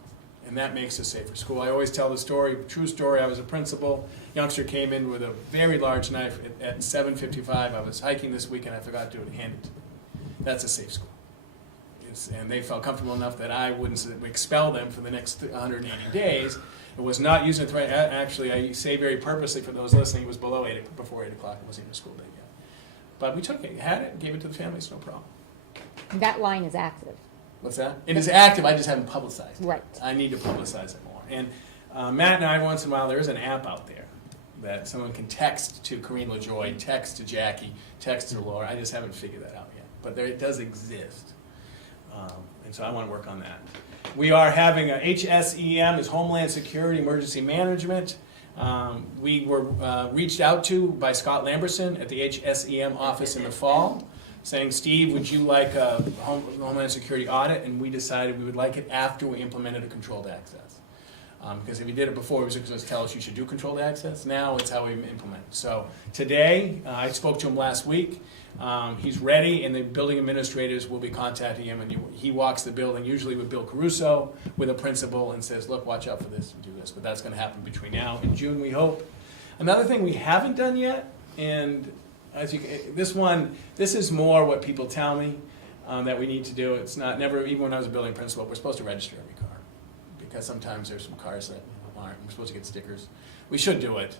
And that makes a safer school. I always tell the story, true story. I was a principal. Youngster came in with a very large knife at 7:55. I was hiking this week and I forgot to hand it to me. That's a safe school. And they felt comfortable enough that I wouldn't expel them for the next 180 days. It was not using a threat. Actually, I say very purposely for those listening, it was before 8 o'clock. It wasn't even a school day yet. But we took it, had it, and gave it to the families, no problem. That line is active. What's that? It is active, I just haven't publicized it. Right. I need to publicize it more. And Matt and I, once in a while, there is an app out there that someone can text to Corrine LaJoy, text to Jackie, text to Laura. I just haven't figured that out yet. But it does exist. And so I want to work on that. We are having a HSEM, is Homeland Security Emergency Management. We were reached out to by Scott Lamberson at the HSEM office in the fall, saying, Steve, would you like a Homeland Security audit? And we decided we would like it after we implemented a controlled access. Because if we did it before, he was going to tell us you should do controlled access. Now it's how we implement. So today, I spoke to him last week. He's ready, and the building administrators will be contacting him, and he walks the building, usually with Bill Caruso, with a principal, and says, look, watch out for this and do this. But that's going to happen between now and June, we hope. Another thing we haven't done yet, and this is more what people tell me that we need to do. It's not, even when I was a building principal, we're supposed to register every car. Because sometimes there's some cars that aren't. We're supposed to get stickers. We should do it.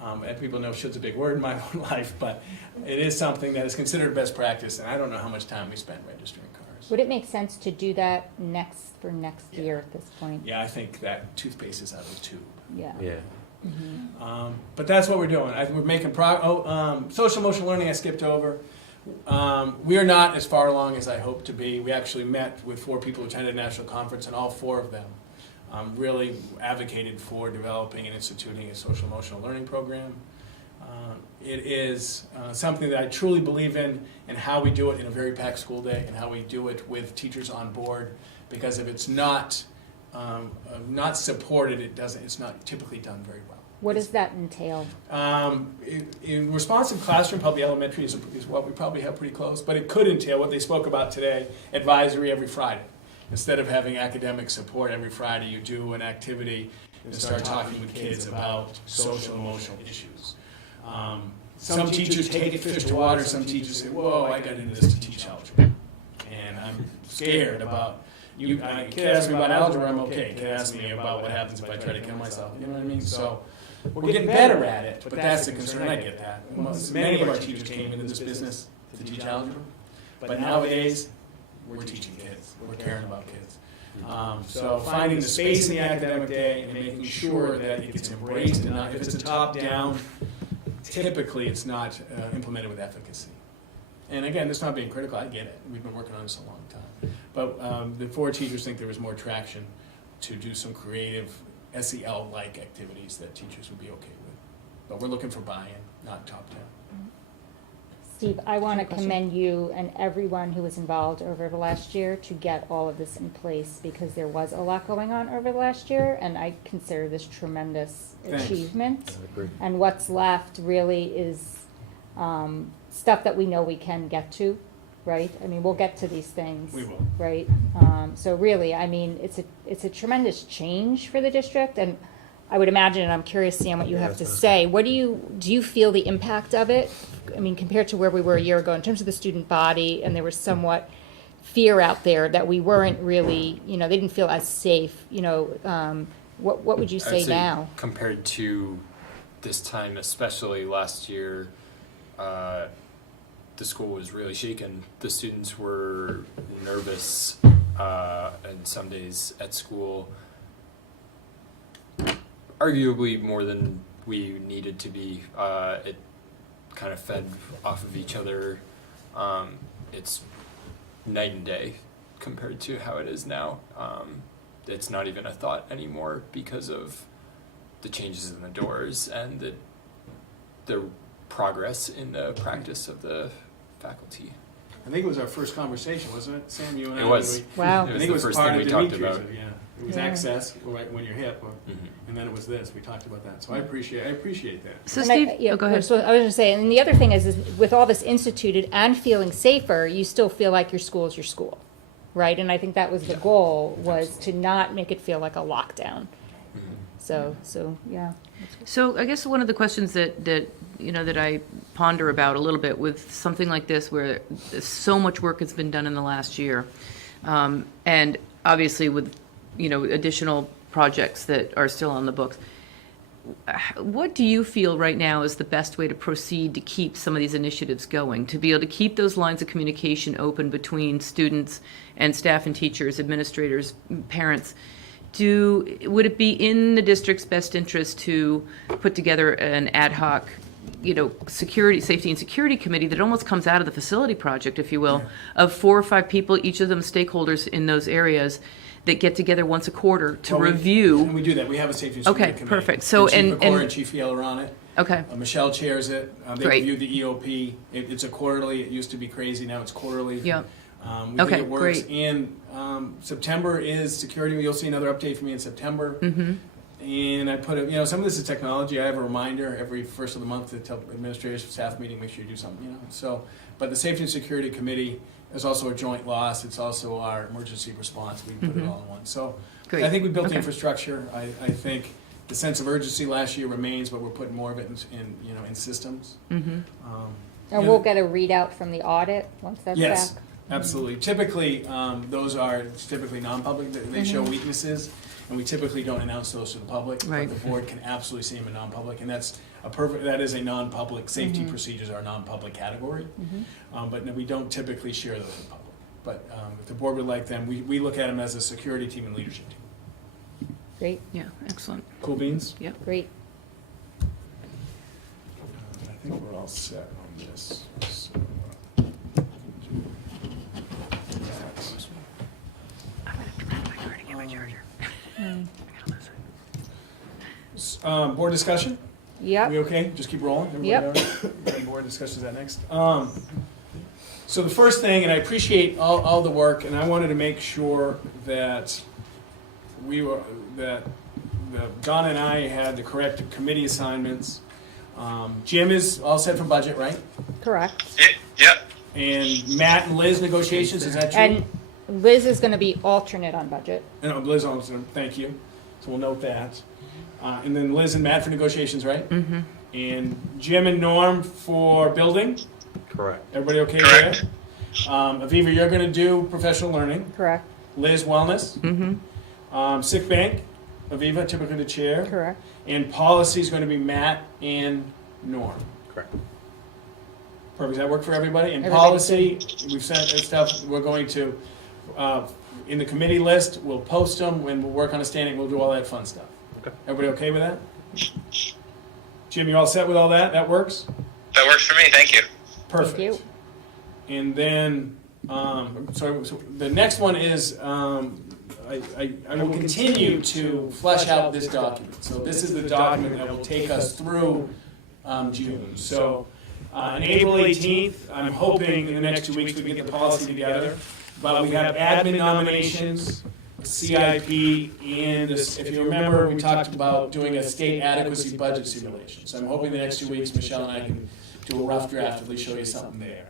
And people know should's a big word in my own life, but it is something that is considered best practice, and I don't know how much time we spend registering cars. Would it make sense to do that next year at this point? Yeah, I think that toothpaste is out of the tube. Yeah. Yeah. But that's what we're doing. We're making social emotional learning I skipped over. We are not as far along as I hope to be. We actually met with 4 people who attended a national conference, and all 4 of them really advocated for developing and instituting a social emotional learning program. It is something that I truly believe in, and how we do it in a very packed school day, and how we do it with teachers on board. Because if it's not supported, it's not typically done very well. What does that entail? In responsive classroom, probably elementary is what we probably have pretty close, but it could entail what they spoke about today, advisory every Friday. Instead of having academic support every Friday, you do an activity and start talking with kids about social emotional issues. Some teachers take it fish to water, some teachers say, whoa, I got into this to teach algebra. And I'm scared about, kid asks me about algebra, I'm okay. Kid asks me about what happens if I try to kill myself, you know what I mean? So we're getting better at it, but that's the concern, I get that. Many of our teachers came into this business to teach algebra, but nowadays, we're teaching kids, we're caring about kids. So finding the space in the academic day and making sure that it gets embraced, and not, if it's a top-down, typically it's not implemented with efficacy. And again, this is not being critical, I get it. We've been working on this a long time. But the 4 teachers think there was more traction to do some creative SEL-like activities that teachers would be okay with. But we're looking for buy-in, not top-down. Steve, I want to commend you and everyone who was involved over the last year to get all of this in place, because there was a lot going on over the last year, and I consider this tremendous achievement. I agree. And what's left really is stuff that we know we can get to, right? I mean, we'll get to these things. We will. Right? So really, I mean, it's a tremendous change for the district, and I would imagine, and I'm curious, Sam, what you have to say. What do you feel the impact of it? I mean, compared to where we were a year ago in terms of the student body, and there was somewhat fear out there that we weren't really, they didn't feel as safe. What would you say now? Compared to this time, especially last year, the school was really shaken. The students were nervous, and some days at school, arguably more than we needed to be. It kind of fed off of each other. It's night and day compared to how it is now. It's not even a thought anymore because of the changes in the doors and the progress in the practice of the faculty. I think it was our first conversation, wasn't it, Sam? You and I. It was. Wow. It I was think the it was first part thing of we talked Dimitri's. about. Yeah, it was Yeah. access when you're hip, Mhm. and then it was this. We talked about that, so I appreciate that. So And Steve, yeah, go ahead. So I was going to say, and the other thing is with all this instituted and feeling safer, you still feel like your school is your school, right? And I think that was the goal, was to not make it feel like a lockdown. So yeah. So I guess one of the questions that I ponder about a little bit with something like this, where so much work has been done in the last year, and obviously with additional projects that are still on the books, what do you feel right now is the best way to proceed to keep some of these initiatives going, to be able to keep those lines of communication open between students and staff and teachers, administrators, parents? Would it be in the district's best interest to put together an ad hoc, safety and security committee that almost comes out of the facility project, if you will, of 4 or 5 people, each of them stakeholders in those areas, that get together once a quarter to review? And we do that. We have a safety and security Okay, committee. perfect. So, Chief and- McClure and Chief Yale are on it. Okay, Michelle chairs it. They Great. review the EOP. It's a quarterly. It used to be crazy. Now it's quarterly. yeah, We Okay, think it works. great. And September is security. You'll see another update from me in September. mm-hmm, And I put some of this is technology. I have a reminder every first of the month to tell administrators, staff meeting, make sure you do something. So, but the Safety and Security Committee is also a joint loss. It's also our emergency response. We put it all in one. So great. I think we built the Okay. infrastructure. I think the sense of urgency last year remains, but we're putting more of it in systems. Mm-hmm. And we'll get a readout from the audit once that's Yes. back. Absolutely. Typically, those are typically non-public. They show Mm-hmm. weaknesses, and we typically don't announce those to the public. Right. But the board can absolutely see them in non-public, and that is a non-public. Safety Mm-hmm. procedures are a non-public category, but no, we don't typically share those with the public. But if the board would like them, we look at them as a security team and leadership team. Great, Yeah, excellent. Cool beans. great. I think we're all set on this. So, board discussion? Yep. We okay? Just keep rolling? Everybody Yep. all right? Board discussions that next. So the first thing, and I appreciate all the work, and I wanted to make sure that Don and I had the correct committee assignments. Jim is all set for budget, right? Correct. Yep. And Matt and Liz negotiations, is that true? And Liz is going to be alternate on budget. No, Liz, thank you. So we'll note that. And then Liz and Matt for negotiations, right? Mm-hmm. And Jim and Norm for building. Correct. Everybody okay Correct. there? Aviva, you're going to do professional learning. Correct. Liz, wellness. Mm-hmm. Sick bank, Aviva, typically the chair. Correct. And policy is going to be Matt and Norm. Correct. Perfect. Does that work for everybody? And Everybody. policy, we've sent stuff. We're going to, in the committee list, we'll post them. When we'll work on a standing, we'll do all that fun stuff. Okay. Everybody okay with that? Jim, you all set with all that? That works? That works for me. Thank you. Perfect. Thank you. And then, so the next one is, I will continue to flesh out this document. So this is the document that will take us through June. So on April 18th, I'm hoping in the next 2 weeks we can get the policy together. But we have admin nominations, CIP, and this, if you remember, we talked about doing a state adequacy budget simulation. So I'm hoping the next 2 weeks, Michelle and I can do a rough draft, at least show you something there.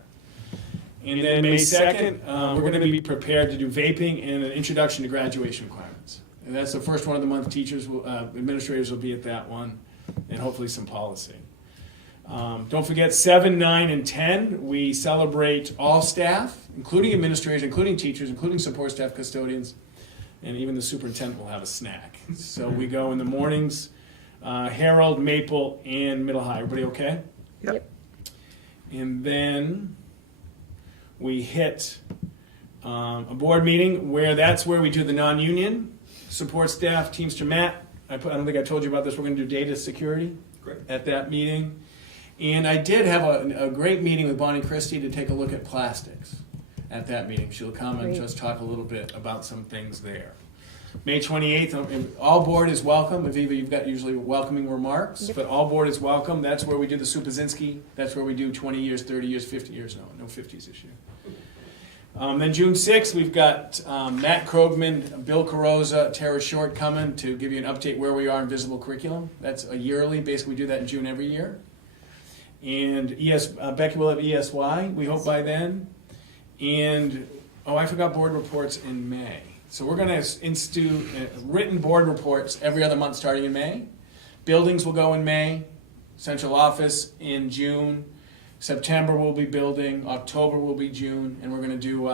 And then May 2nd, we're going to be prepared to do vaping and an introduction to graduation requirements. And that's the first one of the month. Administrators will be at that one, and hopefully some policy. Don't forget 7, 9, and 10, we celebrate all staff, including administrators, including teachers, including support staff, custodians, and even the superintendent will have a snack. So we go in the mornings, Harold, Maple, and Middle High. Everybody okay? Yep. And then we hit a board meeting that's where we do the non-union support staff, Teamster Matt, I don't think I told you about this, we're gonna do data security Great. at that meeting. And I did have a great meeting with Bonnie Christie to take a look at plastics at that meeting. She'll come and Great. just talk a little bit about some things there. May 28th, all board is welcome. Aviva, you've got usually welcoming remarks, but all board is welcome. That's where we do the Supazinski. That's where we do 20 years, 30 years, 50 years. No 50s this year. Then June 6th, we've got Matt Krogman, Bill Carosa, Tara Short coming to give you an update where we are in visible curriculum. That's a yearly. Basically, we do that in June every year. And Becky will have ESY, we hope by then. And, I forgot board reports in May. So we're going to institute written board reports every other month starting in May. Buildings will go in May, central office in June, September will be building, October will be June, and we're going to do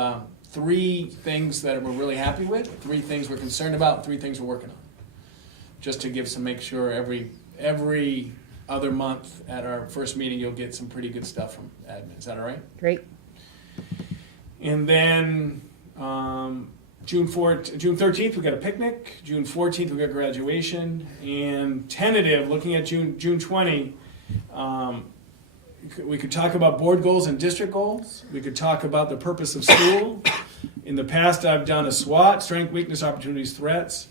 3 things that we're really happy with, 3 things we're concerned about, 3 things we're working on. Just to make sure every other month at our first meeting you'll get some pretty good stuff from admin. Is that all right? Great. And then June 13th, we got a picnic. June 14th, we got graduation. And tentative, looking at June 20, we could talk about board goals and district goals. We could talk about the purpose of school. In the past, I've done a SWOT, strength, weakness, opportunities, threats.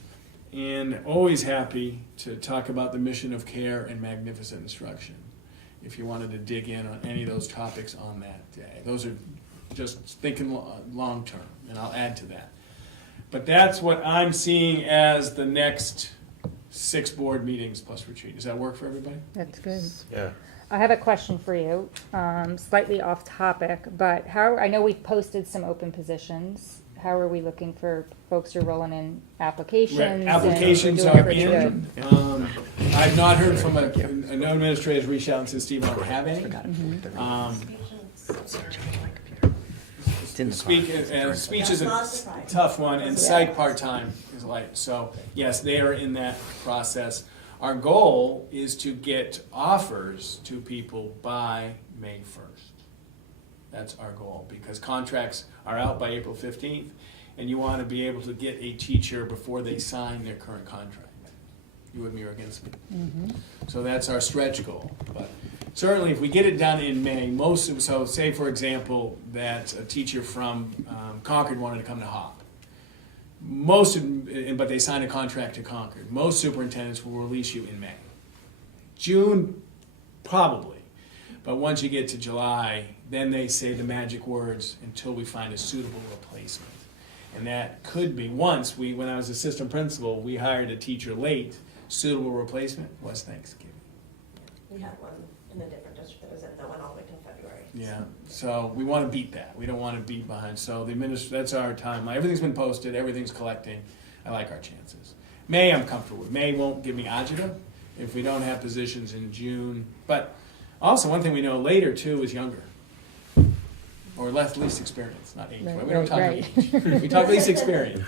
And always happy to talk about the mission of care and magnificent instruction. If you wanted to dig in on any of those topics on that day. Those are just thinking long term, and I'll add to that. But that's what I'm seeing as the next 6 board meetings plus retreat. Does that work for everybody? That's good. Yeah. I have a question for you, slightly off topic, but I know we've posted some open positions. How are we looking for folks who are rolling in applications? Applications and we're are doing in. pretty I've not heard from no administrator has reached out and said, Steve, I don't have any. It's in the Speech is a tough one, and psych part-time is light. So, yes, they are in that process. Our goal is to get offers to people by May 1st. That's our goal, because contracts are out by April 15th, and you want to be able to get a teacher before they sign their current contract. You with me or against me? So that's our stretch goal. But certainly, if we get it done in May, so say, for example, that a teacher from Concord wanted to come to Hop. But they signed a contract to Concord. Most superintendents will release you in May. June, probably. But once you get to July, then they say the magic words, until we find a suitable replacement. And that could be, when I was assistant principal, we hired a teacher late. Suitable replacement was Thanksgiving. We had one in a different district that went all the way till February. Yeah, so we want to beat that. We don't want to beat behind. So that's our timeline. Everything's been posted. Everything's collecting. I like our chances. May, I'm comfortable with. May won't give me agita if we don't have positions in June. But also, one thing we know later, too, is younger. Or least experience, not age. Right, We don't talk right. age. We talk least experience.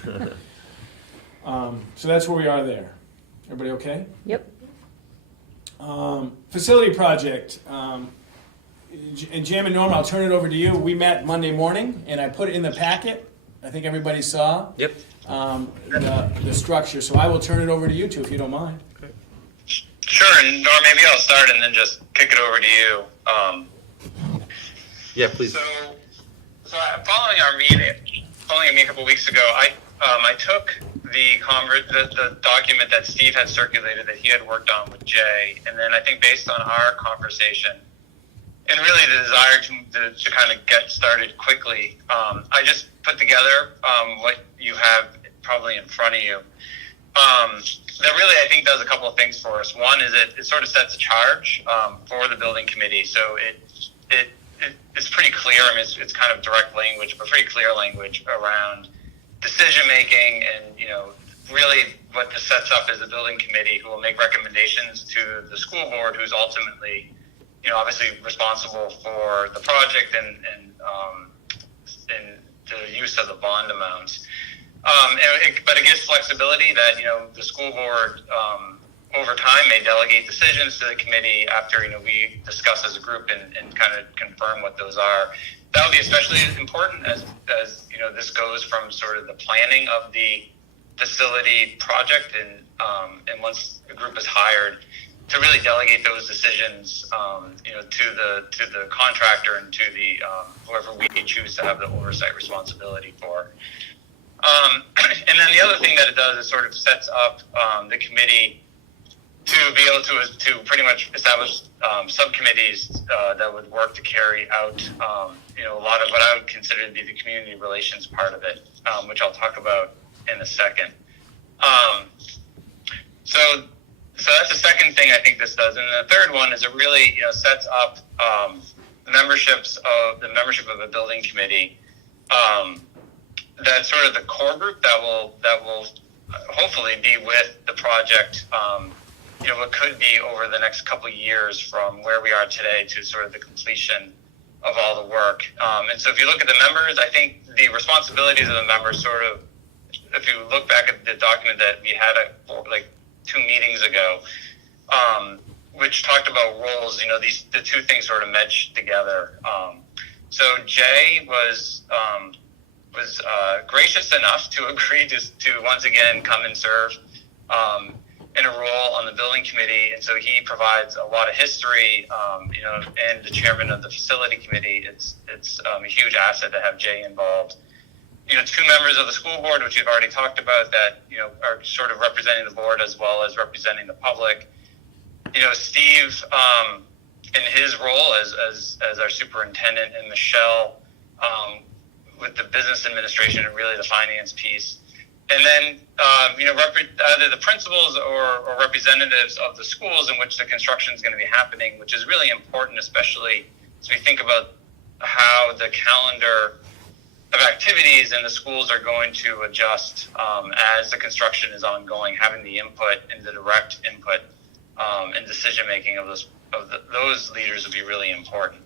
So that's where we are there. Everybody okay? Yep. Facility project. And Jim and Norm, I'll turn it over to you. We met Monday morning, and I put it in the packet. I think everybody saw Yep. the structure. So I will turn it over to you two, if you don't mind. Sure, and Norm, maybe I'll start and then just kick it over to you. Yeah, please. So following a meeting a couple weeks ago, I took the document that Steve had circulated that he had worked on with Jay, and then I think based on our conversation and really the desire to kind of get started quickly, I just put together what you have probably in front of you. That really, I think, does a couple of things for us. One is it sort of sets a charge for the building committee, so it's pretty clear. I mean, it's kind of direct language, but pretty clear language around decision making, and really what this sets up is a building committee who will make recommendations to the school board, who's ultimately, obviously responsible for the project and the use of the bond amounts. But it gives flexibility that the school board over time may delegate decisions to the committee after we discuss as a group and kind of confirm what those are. That would be especially important as this goes from sort of the planning of the facility project and and once a group is hired, to really delegate those decisions, to the contractor and to the whoever we choose to have the oversight responsibility for. And then the other thing that it does is sort of sets up the committee to be able to pretty much establish subcommittees that would work to carry out a lot of what I would consider to be the community relations part of it, which I'll talk about in a second. So that's the second thing I think this does, and the third one is it really sets up the membership of a building committee. That's sort of the core group that will hopefully be with the project. What could be over the next couple of years from where we are today to sort of the completion of all the work. And so if you look at the members, I think the responsibilities of the members sort of, if you look back at the document that we had like 2 meetings ago, which talked about roles, the two things sort of meshed together. So Jay was gracious enough to agree to once again come and serve in a role on the building committee, and so he provides a lot of history, and the chairman of the facility committee. It's a huge asset to have Jay involved. 2 members of the school board, which we've already talked about, that are sort of representing the board as well as representing the public. Steve, in his role as our superintendent, and Michelle with the business administration and really the finance piece. And then, either the principals or representatives of the schools in which the construction is going to be happening, which is really important, especially as we think about how the calendar of activities in the schools are going to adjust as the construction is ongoing. Having the input and the direct input and decision making of those leaders would be really important.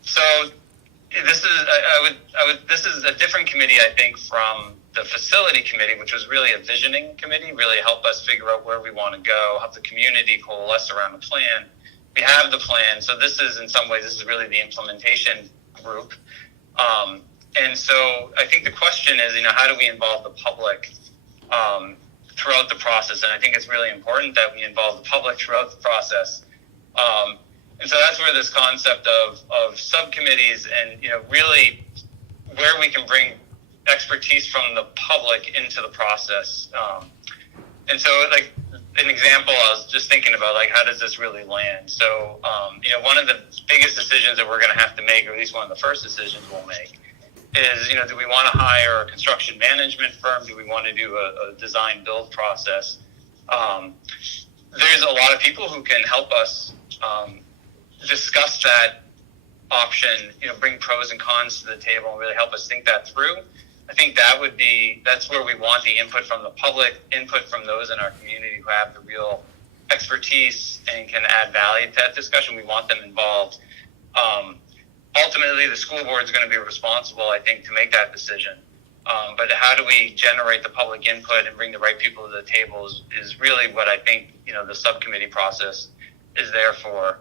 So this is a different committee, I think, from the facility committee, which was really a visioning committee, really help us figure out where we want to go, help the community coalesce around a plan. We have the plan, so this is really the implementation group. And so I think the question is, how do we involve the public throughout the process? And I think it's really important that we involve the public throughout the process. And so that's where this concept of subcommittees and, really where we can bring expertise from the public into the process. And so, like, an example I was just thinking about, like, how does this really land? So, one of the biggest decisions that we're going to have to make, or at least one of the first decisions we'll make, is, do we want to hire a construction management firm? Do we want to do a design build process? There's a lot of people who can help us discuss that option, bring pros and cons to the table and really help us think that through. I think that's where we want the input from the public, input from those in our community who have the real expertise and can add value to that discussion. We want them involved. Ultimately, the school board is going to be responsible, I think, to make that decision. But how do we generate the public input and bring the right people to the table is really what I think, the subcommittee process is there for.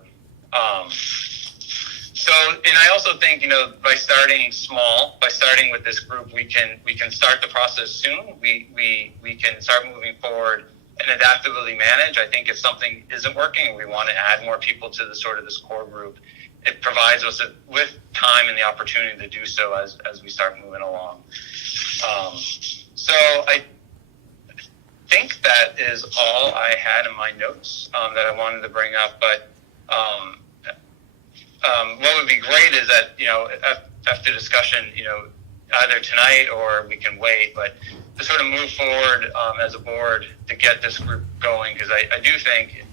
And I also think, by starting small, by starting with this group, we can start the process soon. We can start moving forward and adaptively manage. I think if something isn't working, we want to add more people to this core group. It provides us with time and the opportunity to do so as we start moving along. So I think that is all I had in my notes that I wanted to bring up. But what would be great is that, after discussion, either tonight or we can wait, but to sort of move forward as a board to get this group going, because I do think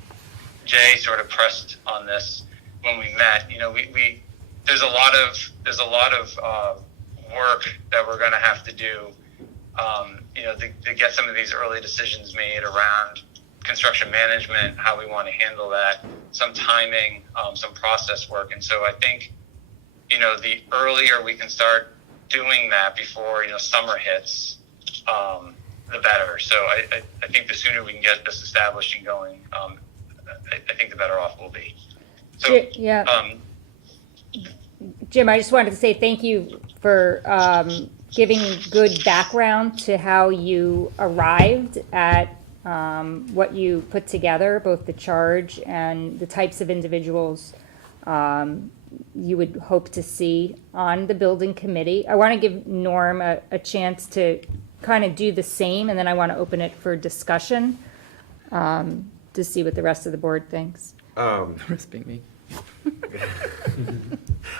Jay sort of pressed on this when we met. There's a lot of work that we're going to have to do, to get some of these early decisions made around construction management, how we want to handle that, some timing, some process work. And so I think, the earlier we can start doing that before, summer hits, the better. So I think the sooner we can get this established and going, I think the better off we'll be. So, yeah. Jim, I just wanted to say thank you for giving good background to how you arrived at what you put together, both the charge and the types of individuals you would hope to see on the building committee. I want to give Norm a chance to kind of do the same, and then I want to open it for discussion to see what the rest of the board thinks. Rest being me.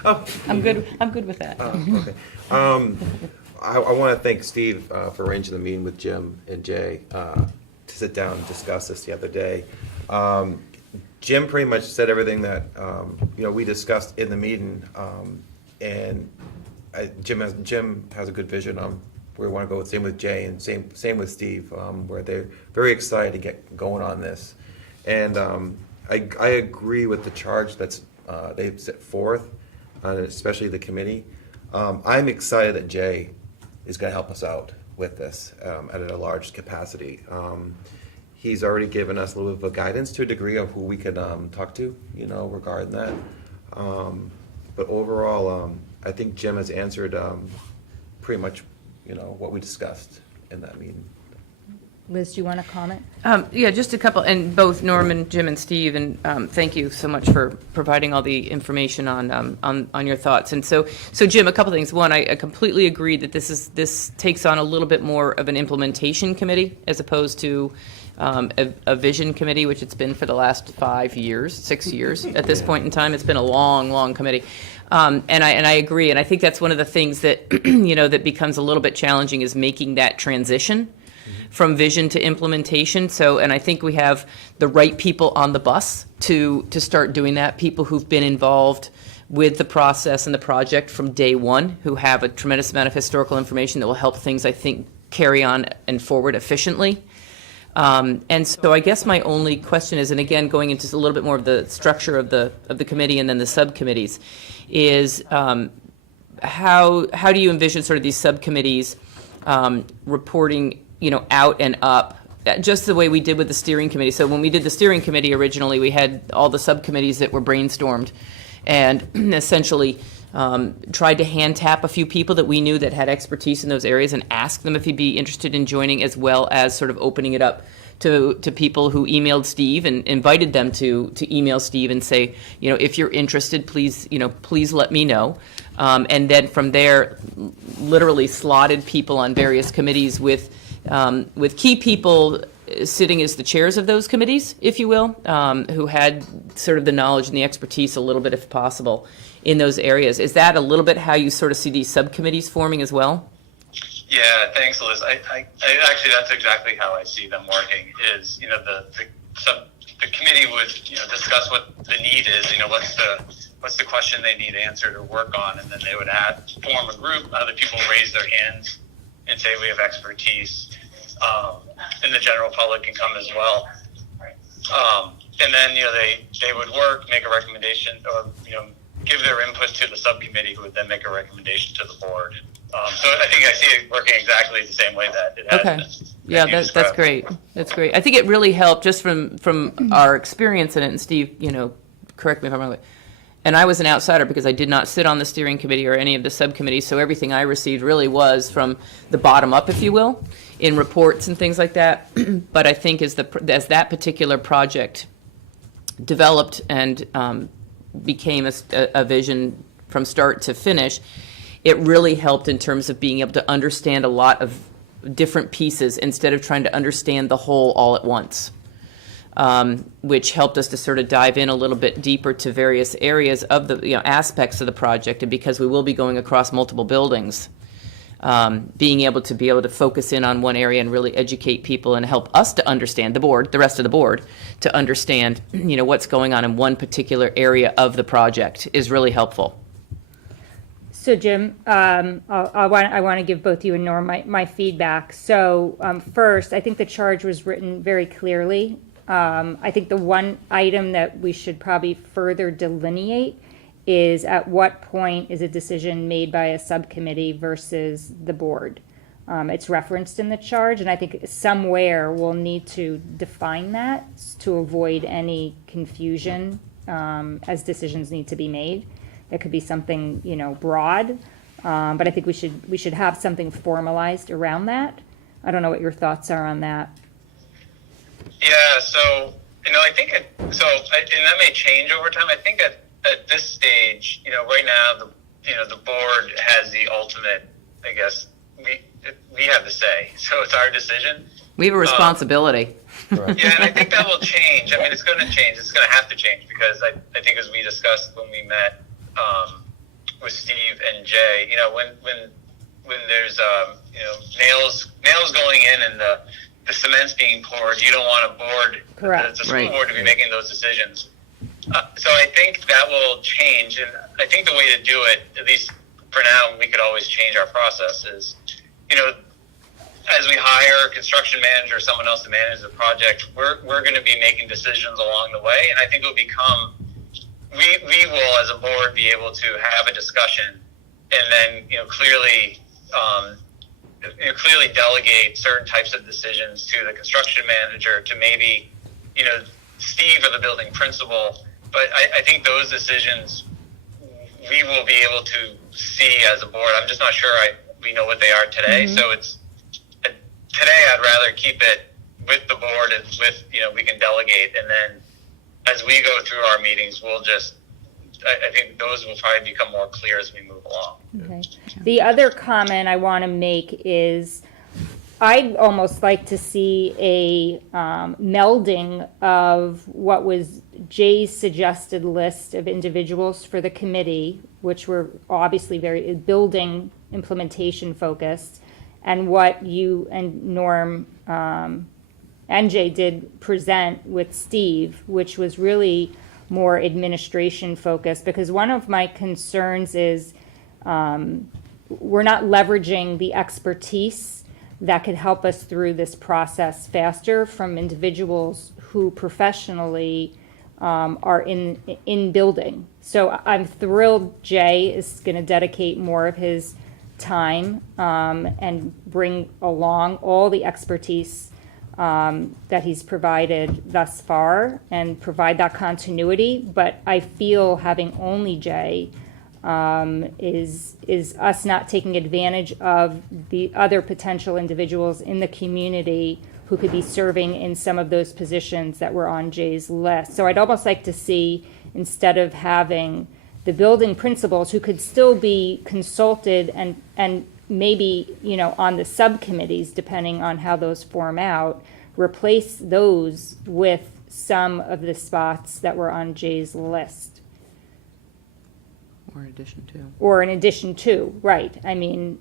Oh, I'm good with that. okay. I want to thank Steve for arranging the meeting with Jim and Jay to sit down and discuss this the other day. Jim pretty much said everything that we discussed in the meeting, and Jim has a good vision on where we want to go. Same with Jay, and same with Steve, where they're very excited to get going on this. And I agree with the charge that's they've set forth, especially the committee. I'm excited that Jay is going to help us out with this at a large capacity. He's already given us a little bit of guidance to a degree of who we could talk to, regarding that. But overall, I think Jim has answered pretty much, what we discussed in that meeting. Liz, do you want to comment? Yeah, just a couple, and both Norman, Jim, and Steve, and thank you so much for providing all the information on your thoughts. And so Jim, a couple things. One, I completely agree that this takes on a little bit more of an implementation committee as opposed to a vision committee, which it's been for the last 6 years at this point in time. It's been a long committee. And I agree, and I think that's one of the things that that becomes a little bit challenging is making that transition from vision to implementation. So, and I think we have the right people on the bus to start doing that, people who've been involved with the process and the project from day one, who have a tremendous amount of historical information that will help things, I think, carry on and forward efficiently. And so I guess my only question is, and again, going into a little bit more of the structure of the committee and then the subcommittees, is how do you envision sort of these subcommittees reporting out and up, just the way we did with the steering committee. So when we did the steering committee originally, we had all the subcommittees that were brainstormed and essentially tried to hand tap a few people that we knew that had expertise in those areas and ask them if he'd be interested in joining, as well as sort of opening it up to people who emailed Steve and invited them to email Steve and say, if you're interested, please let me know. And then from there, literally slotted people on various committees with key people sitting as the chairs of those committees, if you will, who had sort of the knowledge and the expertise a little bit, if possible, in those areas. Is that a little bit how you sort of see these subcommittees forming as well? Yeah, thanks, Liz. I actually, that's exactly how I see them working. Is the committee would discuss what the need is. What's the question they need answered or work on, and then they would form a group. Other people raise their hands and say we have expertise, and the general public can come as well. And then they would work, make a recommendation, or give their input to the subcommittee, who would then make a recommendation to the board. So I think I see it working exactly the same way that it has been. Yeah, that's great. That's great. I think it really helped just from our experience in it. And Steve, correct me if I'm wrong. And I was an outsider because I did not sit on the steering committee or any of the subcommittees, so everything I received really was from the bottom up, if you will, in reports and things like that. But I think as that particular project developed and became a vision from start to finish, it really helped in terms of being able to understand a lot of different pieces instead of trying to understand the whole all at once. Which helped us to sort of dive in a little bit deeper to various areas of the aspects of the project. And because we will be going across multiple buildings, being able to focus in on one area and really educate people and help us to understand the rest of the board, to understand what's going on in one particular area of the project is really helpful. So Jim, I want to give both you and Norm my feedback. So first, I think the charge was written very clearly. I think the one item that we should probably further delineate is at what point is a decision made by a subcommittee versus the board. It's referenced in the charge, and I think somewhere we'll need to define that to avoid any confusion as decisions need to be made. It could be something, broad, But I think we should have something formalized around that. I don't know what your thoughts are on that. Yeah, so, I think, and that may change over time. I think at this stage, right now, the board has the ultimate, I guess, we have the say. So it's our decision. We have a responsibility. Correct. Yeah, and I think that will change. I mean, it's going to change. It's going to have to change because I think as we discussed when we met with Steve and Jay, when there's nails going in and the cement's being poured, you don't want a board, Correct. the school Right. board, to be making those decisions. So I think that will change, and I think the way to do it, at least for now, we could always change our process. Is as we hire a construction manager or someone else to manage the project, we're going to be making decisions along the way, and I think it will become we will as a board be able to have a discussion, and then clearly delegate certain types of decisions to the construction manager, to maybe Steve or the building principal. But I think those decisions we will be able to see as a board. I'm just not sure we know what they are today. Mm-hmm. So it's today I'd rather keep it with the board and with we can delegate, and then as we go through our meetings, we'll just I think those will probably become more clear as we move along. Okay. The other comment I want to make is I'd almost like to see a melding of what was Jay's suggested list of individuals for the committee, which were obviously very building implementation focused, and what you and Norm and Jay did present with Steve, which was really more administration focused, because one of my concerns is we're not leveraging the expertise that could help us through this process faster from individuals who professionally are in building. So I'm thrilled Jay is going to dedicate more of his time and bring along all the expertise that he's provided thus far and provide that continuity. But I feel having only Jay is us not taking advantage of the other potential individuals in the community who could be serving in some of those positions that were on Jay's list. So I'd almost like to see, instead of having the building principals who could still be consulted and maybe, on the subcommittees, depending on how those form out, replace those with some of the spots that were on Jay's list. Or in addition to. Or in addition to, right. I mean,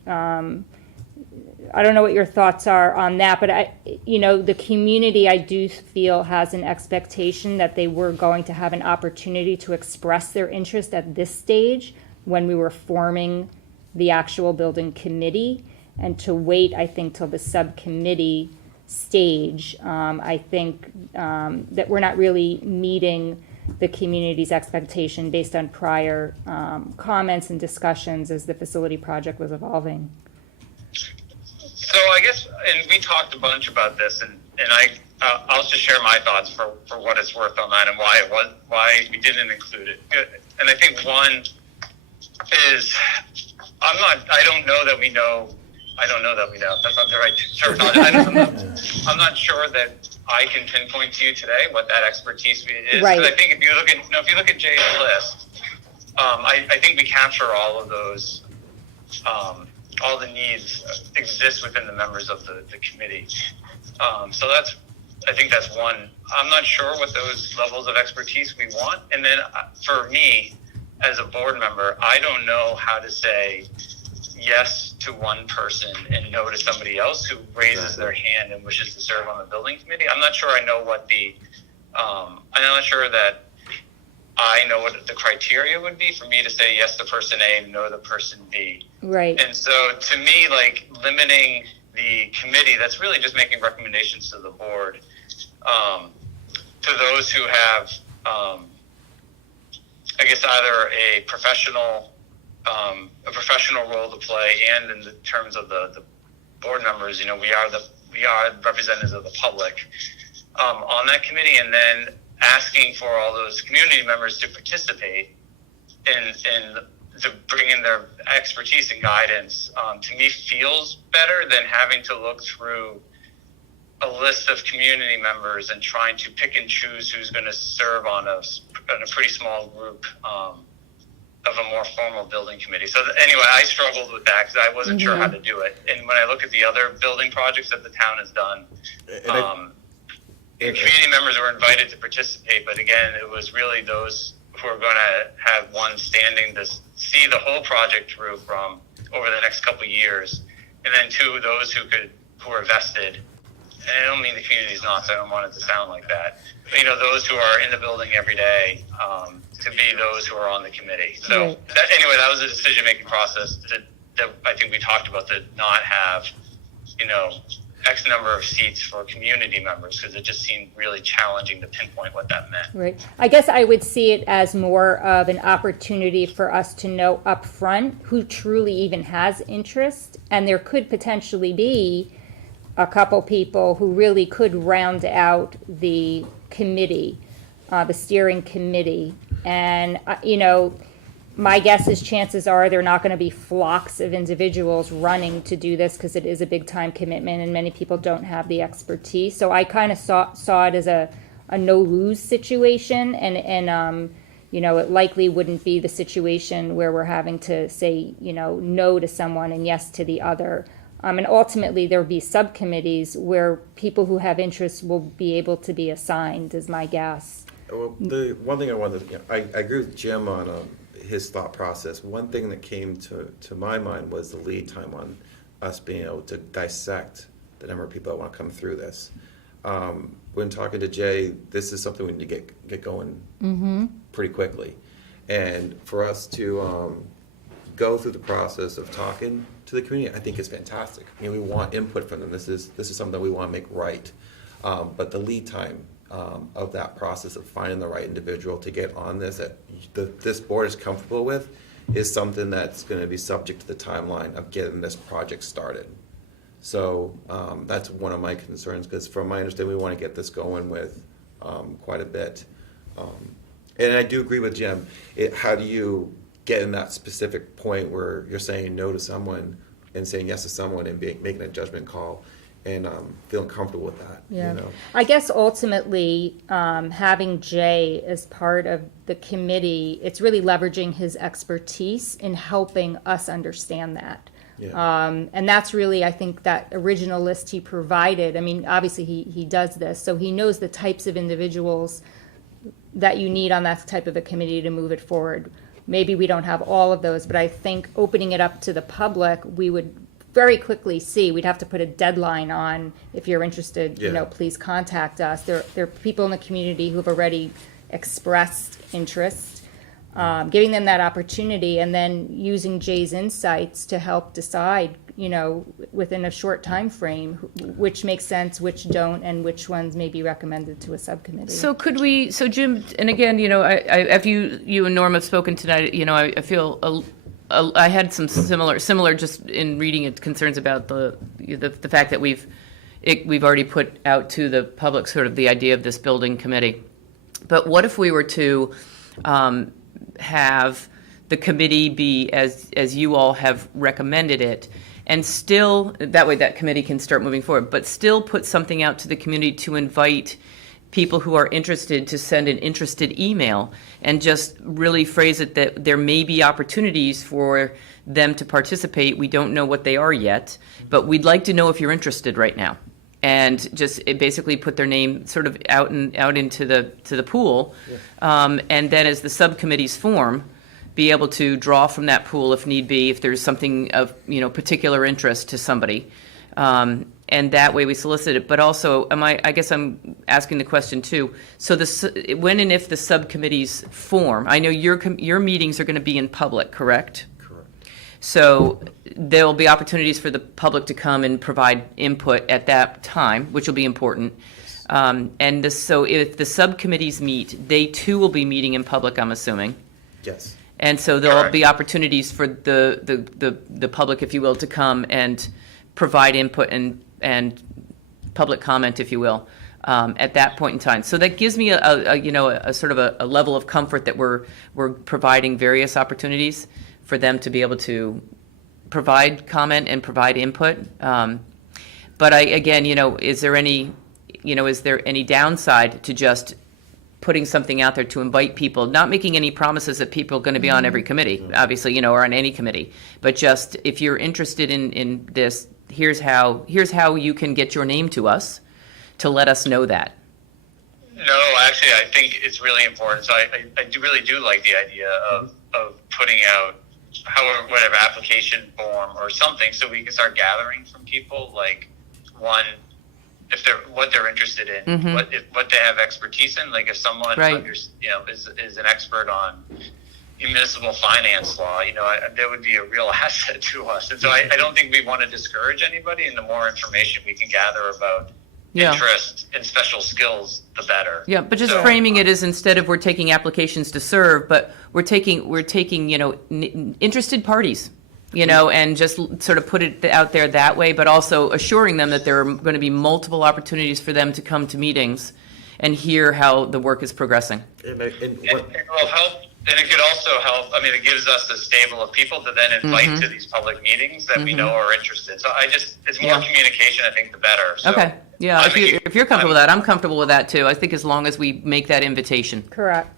I don't know what your thoughts are on that, but the community, I do feel, has an expectation that they were going to have an opportunity to express their interest at this stage when we were forming the actual building committee, and to wait, I think, till the subcommittee stage. I think that we're not really meeting the community's expectation based on prior comments and discussions as the facility project was evolving. So I guess, and we talked a bunch about this, and I'll just share my thoughts for what it's worth on that and why we didn't include it. And I think one is I don't know that we know. That's not the right term. I'm not sure that I can pinpoint to you today what that expertise is. Right. But I think if you look at Jay's list, I think we capture all of those. All the needs exist within the members of the committee. So I think that's one. I'm not sure what those levels of expertise we want. And then for me, as a board member, I don't know how to say yes to one person and no to somebody else who raises their hand and wishes to serve on the building committee. I'm not sure I know what I'm not sure that I know what the criteria would be for me to say yes to person A and no to person B. Right. And so to me, limiting the committee, that's really just making recommendations to the board, to those who have, I guess, either a professional role to play, and in the terms of the board members, we are representatives of the public on that committee, and then asking for all those community members to participate in to bring in their expertise and guidance, to me feels better than having to look through a list of community members and trying to pick and choose who's going to serve on a pretty small group of a more formal building committee. So anyway, I struggled with that because I wasn't sure how to do it. And when I look at the other building projects that the town has done, community members were invited to participate, but again, it was really those who are going to have one standing to see the whole project through from over the next couple of years, and then two, those who are vested. And I don't mean the community's not, so I don't want it to sound like that. But, those who are in the building every day, to be those who are on the committee. So anyway, that was a decision-making process that I think we talked about, to not have, X number of seats for community members, because it just seemed really challenging to pinpoint what that meant. Right. I guess I would see it as more of an opportunity for us to know up front who truly even has interest, and there could potentially be a couple people who really could round out the committee, the steering committee. And, my guess is chances are there are not going to be flocks of individuals running to do this, because it is a big time commitment and many people don't have the expertise. So I kind of saw it as a no-lose situation, and it likely wouldn't be the situation where we're having to say, no to someone and yes to the other. And ultimately, there will be subcommittees where people who have interests will be able to be assigned, is my guess. Well, the one thing I wanted, I agree with Jim on his thought process. One thing that came to my mind was the lead time on us being able to dissect the number of people that want to come through this. When talking to Jay, this is something we need to get going pretty quickly. And for us to go through the process of talking to the community, I think is fantastic. We want input from them. This is something that we want to make right. But the lead time of that process of finding the right individual to get on this that this board is comfortable with is something that's going to be subject to the timeline of getting this project started. So that's one of my concerns, because from my understanding, we want to get this going with quite a bit. And I do agree with Jim. How do you get in that specific point where you're saying no to someone and saying yes to someone and making a judgment call and feeling comfortable with that? Yeah. I guess ultimately having Jay as part of the committee, it's really leveraging his expertise in helping us understand that. Yeah. And that's really, I think, that original list he provided. I mean, obviously he does this, so he knows the types of individuals that you need on that type of a committee to move it forward. Maybe we don't have all of those, but I think opening it up to the public, we would very quickly see. We'd have to put a deadline on, if you're interested, please contact us. There are people in the community who have already expressed interest, giving them that opportunity, and then using Jay's insights to help decide, within a short time frame, which makes sense, which don't, and which ones may be recommended to a subcommittee. So Jim, and again, after you and Norm have spoken tonight, I feel I had some similar just in reading it, concerns about the fact that we've already put out to the public sort of the idea of this building committee. But what if we were to have the committee be as you all have recommended it, and still that way that committee can start moving forward, but still put something out to the community to invite people who are interested to send an interested email, and just really phrase it that there may be opportunities for them to participate. We don't know what they are yet, but we'd like to know if you're interested right now. And just basically put their name sort of out into the pool, and then as the subcommittees form, be able to draw from that pool if need be, if there's something of particular interest to somebody. And that way we solicit it. But also, I guess I'm asking the question too. So when and if the subcommittees form, I know your meetings are going to be in public, correct? Correct. So there will be opportunities for the public to come and provide input at that time, which will be important. So if the subcommittees meet, they too will be meeting in public, I'm assuming. Yes. And so there'll be opportunities for the public, if you will, to come and provide input and public comment, if you will, at that point in time. So that gives me a sort of a level of comfort that we're providing various opportunities. for them to be able to provide comment and provide input. But again, is there any downside to just putting something out there to invite people, not making any promises that people are going to be on every committee, obviously, or on any committee, but just if you're interested in this, here's how you can get your name to us to let us know that. No, actually, I think it's really important. So I really do like the idea of putting out whatever application form or something, so we can start gathering from people, like, one, if what they're interested in, what they have expertise in. Like if someone is an expert on municipal finance law, that would be a real asset to us. And so I don't think we want to discourage anybody. And the more information we can gather about interest and special skills, the better. Yeah, but just framing it as, instead of we're taking applications to serve, but we're taking interested parties. And just sort of put it out there that way, but also assuring them that there are going to be multiple opportunities for them to come to meetings and hear how the work is progressing. It will help, and it could also help. I mean, it gives us a stable of people to then invite to these public meetings that we know are interested. So it's more communication, I think, the better. So okay. Yeah, if you're comfortable with that, I'm comfortable with that too. I think as long as we make that invitation. Correct.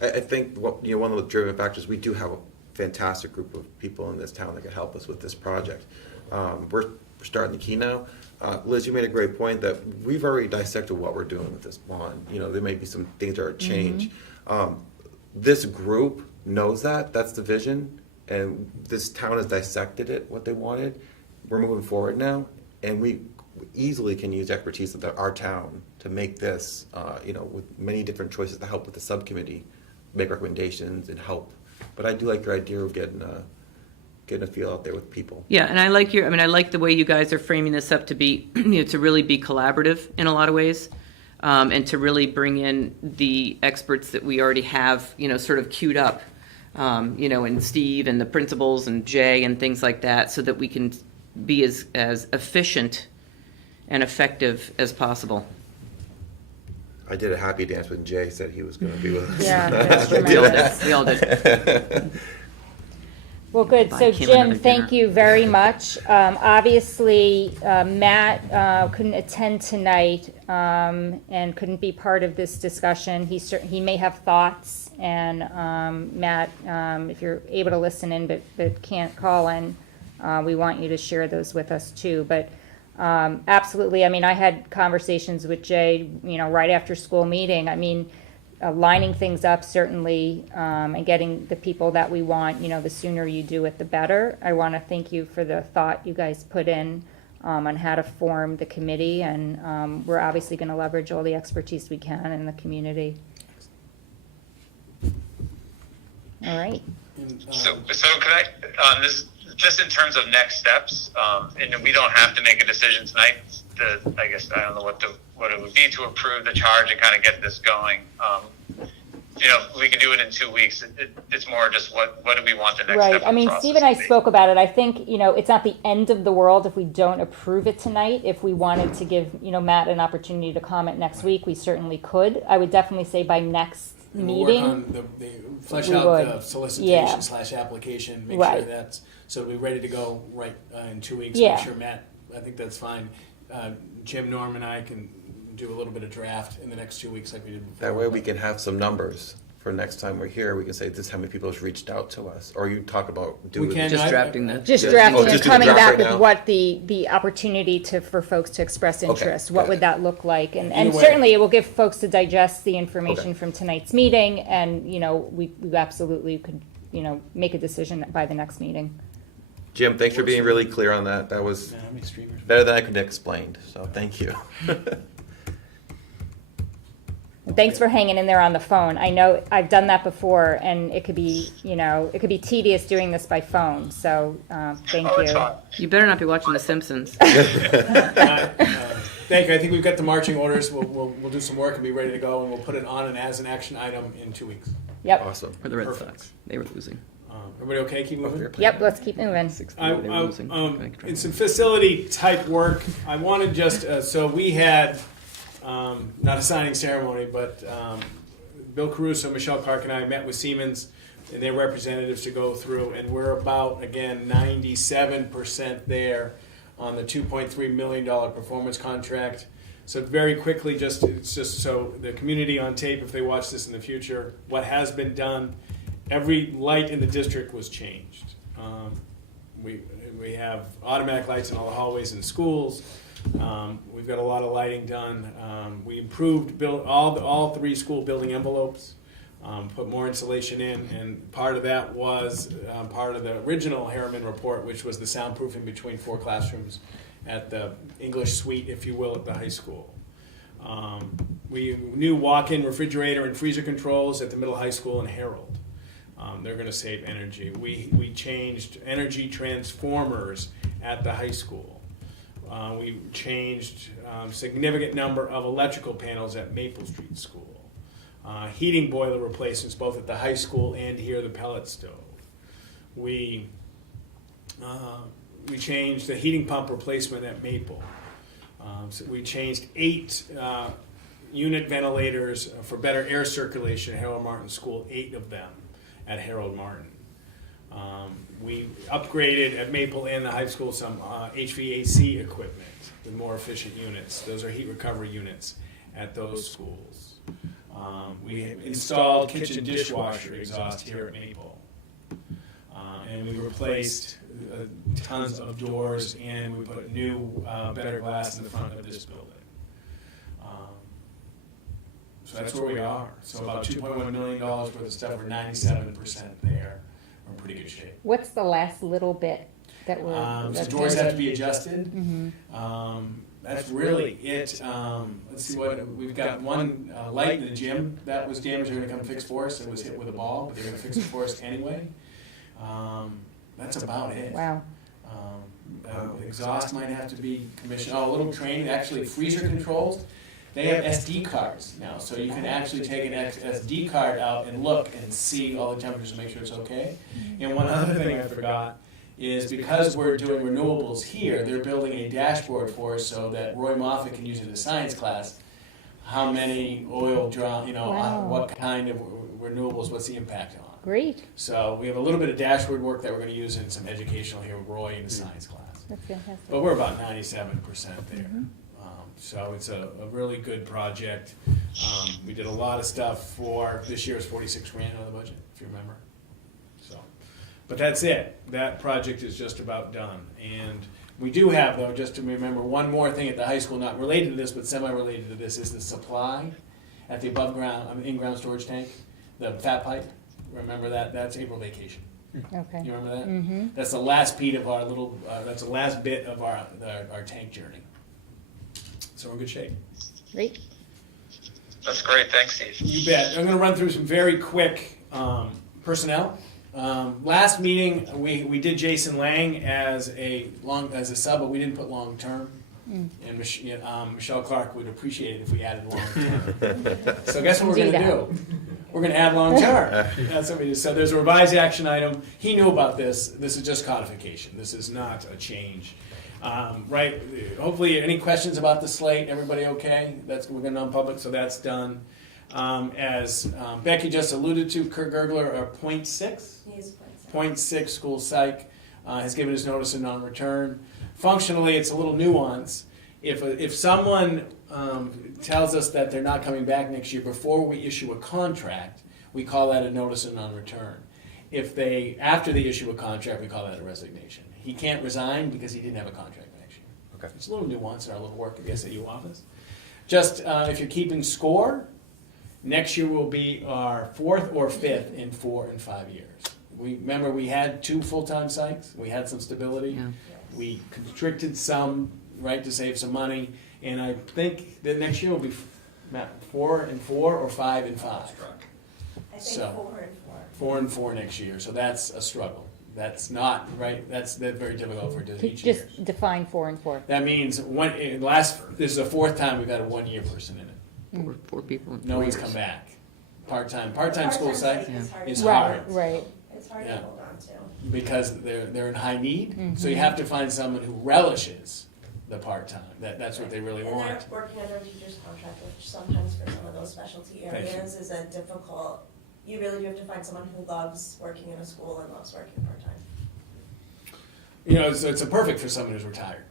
I think one of the driven factors, we do have a fantastic group of people in this town that can help us with this project. We're starting the key now. Liz, you made a great point that we've already dissected what we're doing with this bond. There may be some things that are changed. This group knows that's the vision, and this town has dissected it, what they wanted. We're moving forward now, and we easily can use expertise of our town to make this, with many different choices to help with the subcommittee, make recommendations and help. But I do like your idea of getting a feel out there with people. Yeah, and I like the way you guys are framing this up to be, to really be collaborative in a lot of ways, and to really bring in the experts that we already have, sort of queued up, and Steve and the principals and Jay and things like that, so that we can be as efficient and effective as possible. I did a happy dance when Jay said he was going to be with us. Yeah, we all did. Well, good. So, Jim, thank you very much. Obviously, Matt couldn't attend tonight and couldn't be part of this discussion. He may have thoughts, and Matt, if you're able to listen in but can't call in, we want you to share those with us too. But absolutely. I mean, I had conversations with Jay, right after school meeting. I mean, lining things up certainly, and getting the people that we want, the sooner you do it, the better. I want to thank you for the thought you guys put in on how to form the committee, and we're obviously going to leverage all the expertise we can in the community. All right. So could I, this just in terms of next steps, and we don't have to make a decision tonight. I guess I don't know what it would be to approve the charge and kind of get this going. We can do it in 2 weeks. It's more just what do we want the next step. Right. I mean, Steve and I spoke about it. I think it's not the end of the world if we don't approve it tonight. If we wanted to give Matt an opportunity to comment next week, we certainly could. I would definitely say by next meeting. We'll work on the flesh out the solicitation / application. Make sure that's so we'll be ready to go in 2 weeks. Yeah. Make sure Matt. I think that's fine. Jim, Norm, and I can do a little bit of draft in the next 2 weeks like we did before. That way we can have some numbers for next time we're here. We can say this is how many people have reached out to us. Or you talk about doing drafting that. Just drafting and coming back with now. what the opportunity for folks to express interest. What would that look like? And Either way. certainly it will give folks to digest the information from tonight's meeting, and we absolutely could make a decision by the next meeting. Jim, thanks for being really clear on that. That was better than I could have explained. So thank you. And thanks for hanging in there on the phone. I know I've done that before, and it could be tedious doing this by phone. So thank you. You better not be watching The Simpsons. Thank you. I think we've got the marching orders. We'll do some work and be ready to go, and we'll put it on as an action item in 2 weeks. Yep. Awesome. For the Red Perfect. Sox. They were losing. Everybody okay? Keep moving? Yep, let's keep moving. In some facility type work, I wanted just, so we had, not a signing ceremony, but Bill Caruso, Michelle Clark, and I met with Siemens and their representatives to go through, and we're about, again, 97% there on the $2.3 million performance contract. So very quickly, it's just so the community on tape, if they watch this in the future, what has been done, every light in the district was changed. We have automatic lights in all the hallways in the schools. We've got a lot of lighting done. We improved all 3 school building envelopes, put more insulation in, and part of that was part of the original Harriman report, which was the soundproofing between 4 classrooms at the English suite, if you will, at the high school. We new walk-in refrigerator and freezer controls at the middle high school in Herald. They're going to save energy. We changed energy transformers at the high school. We changed significant number of electrical panels at Maple Street School. Heating boiler replacements both at the high school and here the pellet stove. We changed the heating pump replacement at Maple. So we changed 8 unit ventilators for better air circulation at Harold Martin School, 8 of them at Harold Martin. We upgraded at Maple and the high school some HVAC equipment with more efficient units. Those are heat recovery units at those schools. We installed kitchen dishwasher exhaust here at Maple. And we replaced tons of doors, and we put new, better glass in the front of this building. So that's where we are. So about $2.1 million worth of stuff. We're 97% there. We're in pretty good shape. What's the last little bit that we're? So doors have to be adjusted. That's really it. Let's see what we've got. One light in the gym that was damaged. They're going to come fix for us. It was hit with a ball, but they're going to fix it for us anyway. That's about it. Wow. Exhaust might have to be commissioned. Oh, a little training. Actually, freezer controls. They have SD cards now, so you can actually take an SD card out and look and see all the temperatures and make sure it's okay. And one other thing I forgot is because we're doing renewables here, they're building a dashboard for us so that Roy Moffat can use it in the science class. How many oil draw, Wow. what kind of renewables, what's the impact on? Great. So we have a little bit of dashboard work that we're going to use in some educational here with Roy in the science class. That's fantastic. But we're about 97% there. So it's a really good project. We did a lot of stuff for, this year was 46 grand on the budget, if you remember. So, but that's it. That project is just about done. And we do have, though, just to remember, one more thing at the high school, not related to this, but semi-related to this, is the supply at the above ground, in-ground storage tank, the fat pipe. Remember that? That's April vacation. Okay. You remember that? Mm-hmm. That's the last bit of our that's the last bit of our tank journey. So we're in good shape. Great. That's great. Thanks, Steve. You bet. I'm going to run through some very quick personnel. Last meeting, we did Jason Lang as a sub, but we didn't put long term. And Michelle Clark would appreciate it if we added long term. So guess what we're going to do? We're going to add long term. That's what we do. So there's a revised action item. He knew about this. This is just codification. This is not a change. Right. Hopefully, any questions about the slate? Everybody okay? We're going non-public, so that's done. As Becky just alluded to, Kurt Gergler, our 0.6? He's 0.6 school psych has given his notice of non-return. Functionally, it's a little nuance. If someone tells us that they're not coming back next year before we issue a contract, we call that a notice of non-return. After they issue a contract, we call that a resignation. He can't resign because he didn't have a contract next year. Okay. It's a little nuance in our little work at the SAU office. Just if you're keeping score, next year will be our 4th or 5th in 4 and 5 years. Remember, we had 2 full-time psychs. We had some stability. Yeah. We constricted some, right, to save some money. And I think that next year will be 4 and 4 or 5 and 5. I think So, 4 and 4. 4 and 4 next year. So that's a struggle. That's not right. That's very difficult for each year. Just define 4 and 4. That means this is the 4th time we've had a 1-year person in it. Four people. In No 4 one's years. come back. Part-time school site is Right, hard right. It's hard Yeah. to hold on to. because they're in high need. So you have to find someone who relishes the part-time. That's what they really And want. they're working under a teacher's contract, which sometimes for some of those specialty Thank you. areas is a difficult you really do have to find someone who loves working in a school and loves working part-time. You know, it's a perfect for someone who's retired,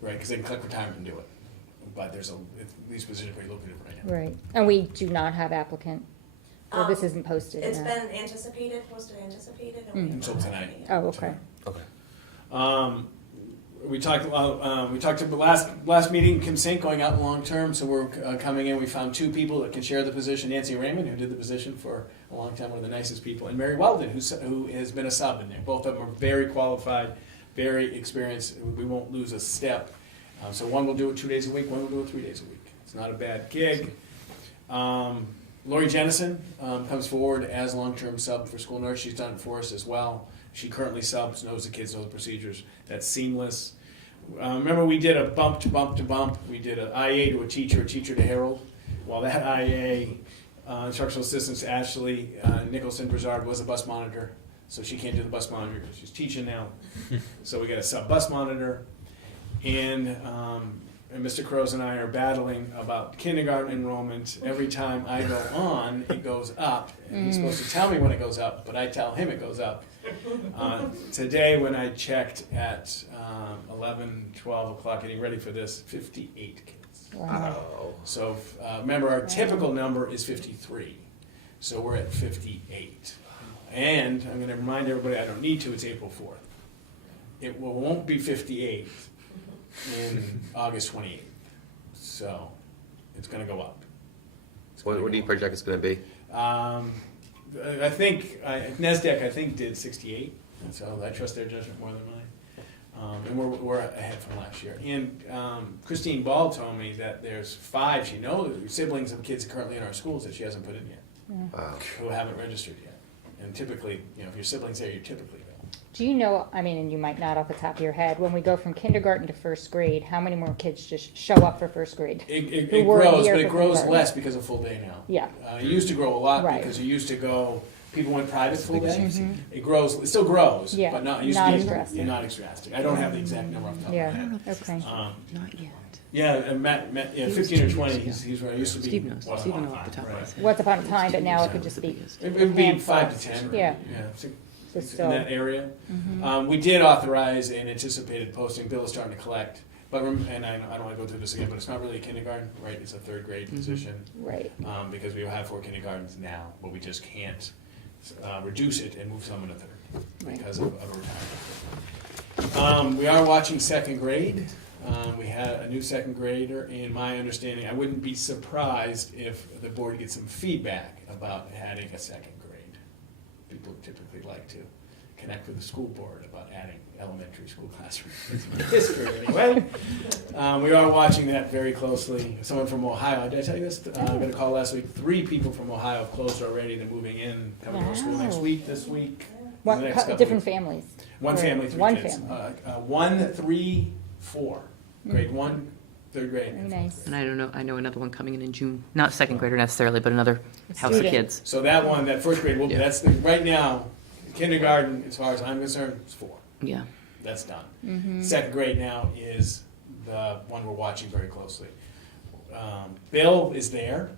right? Because they can click retirement and do it. But these positions are very lucrative right now. Right. And we do not have applicant, or this Um, isn't posted It's yet. been posted anticipated, and we have Until not had tonight. any yet. Oh, okay. Okay. We talked at the last meeting, Kim Sink going out in long-term, so we're coming in. We found 2 people that can share the position. Nancy Raymond, who did the position for a long time, one of the nicest people, and Mary Weldon, who has been a sub in there. Both of them are very qualified, very experienced. We won't lose a step. So one will do it 2 days a week, one will do it 3 days a week. It's not a bad gig. Lori Jennison comes forward as long-term sub for school nurse. She's done it for us as well. She currently subs, knows the kids, knows the procedures. That's seamless. Remember, we did a bump to bump to bump. We did an IA to a teacher to Harold. Well, that IA, instructional assistant Ashley Nicholson Brizard, was a bus monitor, so she can't do the bus monitor because she's teaching now. So we got a sub bus monitor. And Mr. Crows and I are battling about kindergarten enrollment. Every time I go on, it goes up. And he's supposed to tell me when it goes up, but I tell him it goes up. Today, when I checked at 11, 12 o'clock, getting ready for this, 58 kids. Wow. So remember, our typical number is 53. So we're at 58. And I'm going to remind everybody, I don't need to, it's April 4th. It won't be 58 in August 28th. So it's going to go up. What do you project it's going to be? I think NESDEC did 68, and so I trust their judgment more than mine. And we're ahead from last year. And Christine Ball told me that there's 5 she knows siblings of kids currently in our schools that she hasn't put in yet, Wow. who haven't registered yet. And typically, if your siblings there, you're typically there. Do you know, I mean, and you might not off the top of your head, when we go from kindergarten to first grade, how many more kids just show up for first grade? It Who were grows, here but it for grows kindergarten? less because of full day now. Yeah. It used to grow a lot Right. because it used to go. People went private full day. It grows. It still grows, Yeah, but not. It used not to as be drastic. not as drastic. I don't have the exact number off the top Yeah. of my head. Okay. Not yet. Yeah, and Matt, 15 or 20. He's where I used to be. Steve knows. once Steve upon a knows off the time, top of right. his head. Once upon a time, but now it could just be. It would be hand 5 to slots. 10. Yeah. In still- that area. We did authorize an anticipated posting. Bill is starting to collect, but and I don't want to go through this again, but it's not really a kindergarten, right? It's a 3rd grade position. Right. Because we have 4 kindergartens now, but we just can't reduce it and move someone to 3rd Right. because of a retirement. We are watching 2nd grade. We had a new 2nd grader, and my understanding, I wouldn't be surprised if the board gets some feedback about adding a 2nd grade. People typically like to connect with the school board about adding elementary school classrooms. It's history anyway. We are watching that very closely. Someone from Ohio, did I tell you this? I got a call last week. 3 people from Ohio have closed already. They're moving in, coming to school next Wow. week, this week. What, the next couple different weeks. families? One Or family, 3 one kids. family. 1, 3, 4. Grade 1, 3rd grade. Very and nice. 4th grade. And I know another one coming in June. Not 2nd grader necessarily, but another house of Student. kids. So that one, that 1st grade, Yeah. that's right now, kindergarten, as far as I'm concerned, is 4. Yeah. That's done. 2nd grade now is the one we're watching very closely. Bill is there.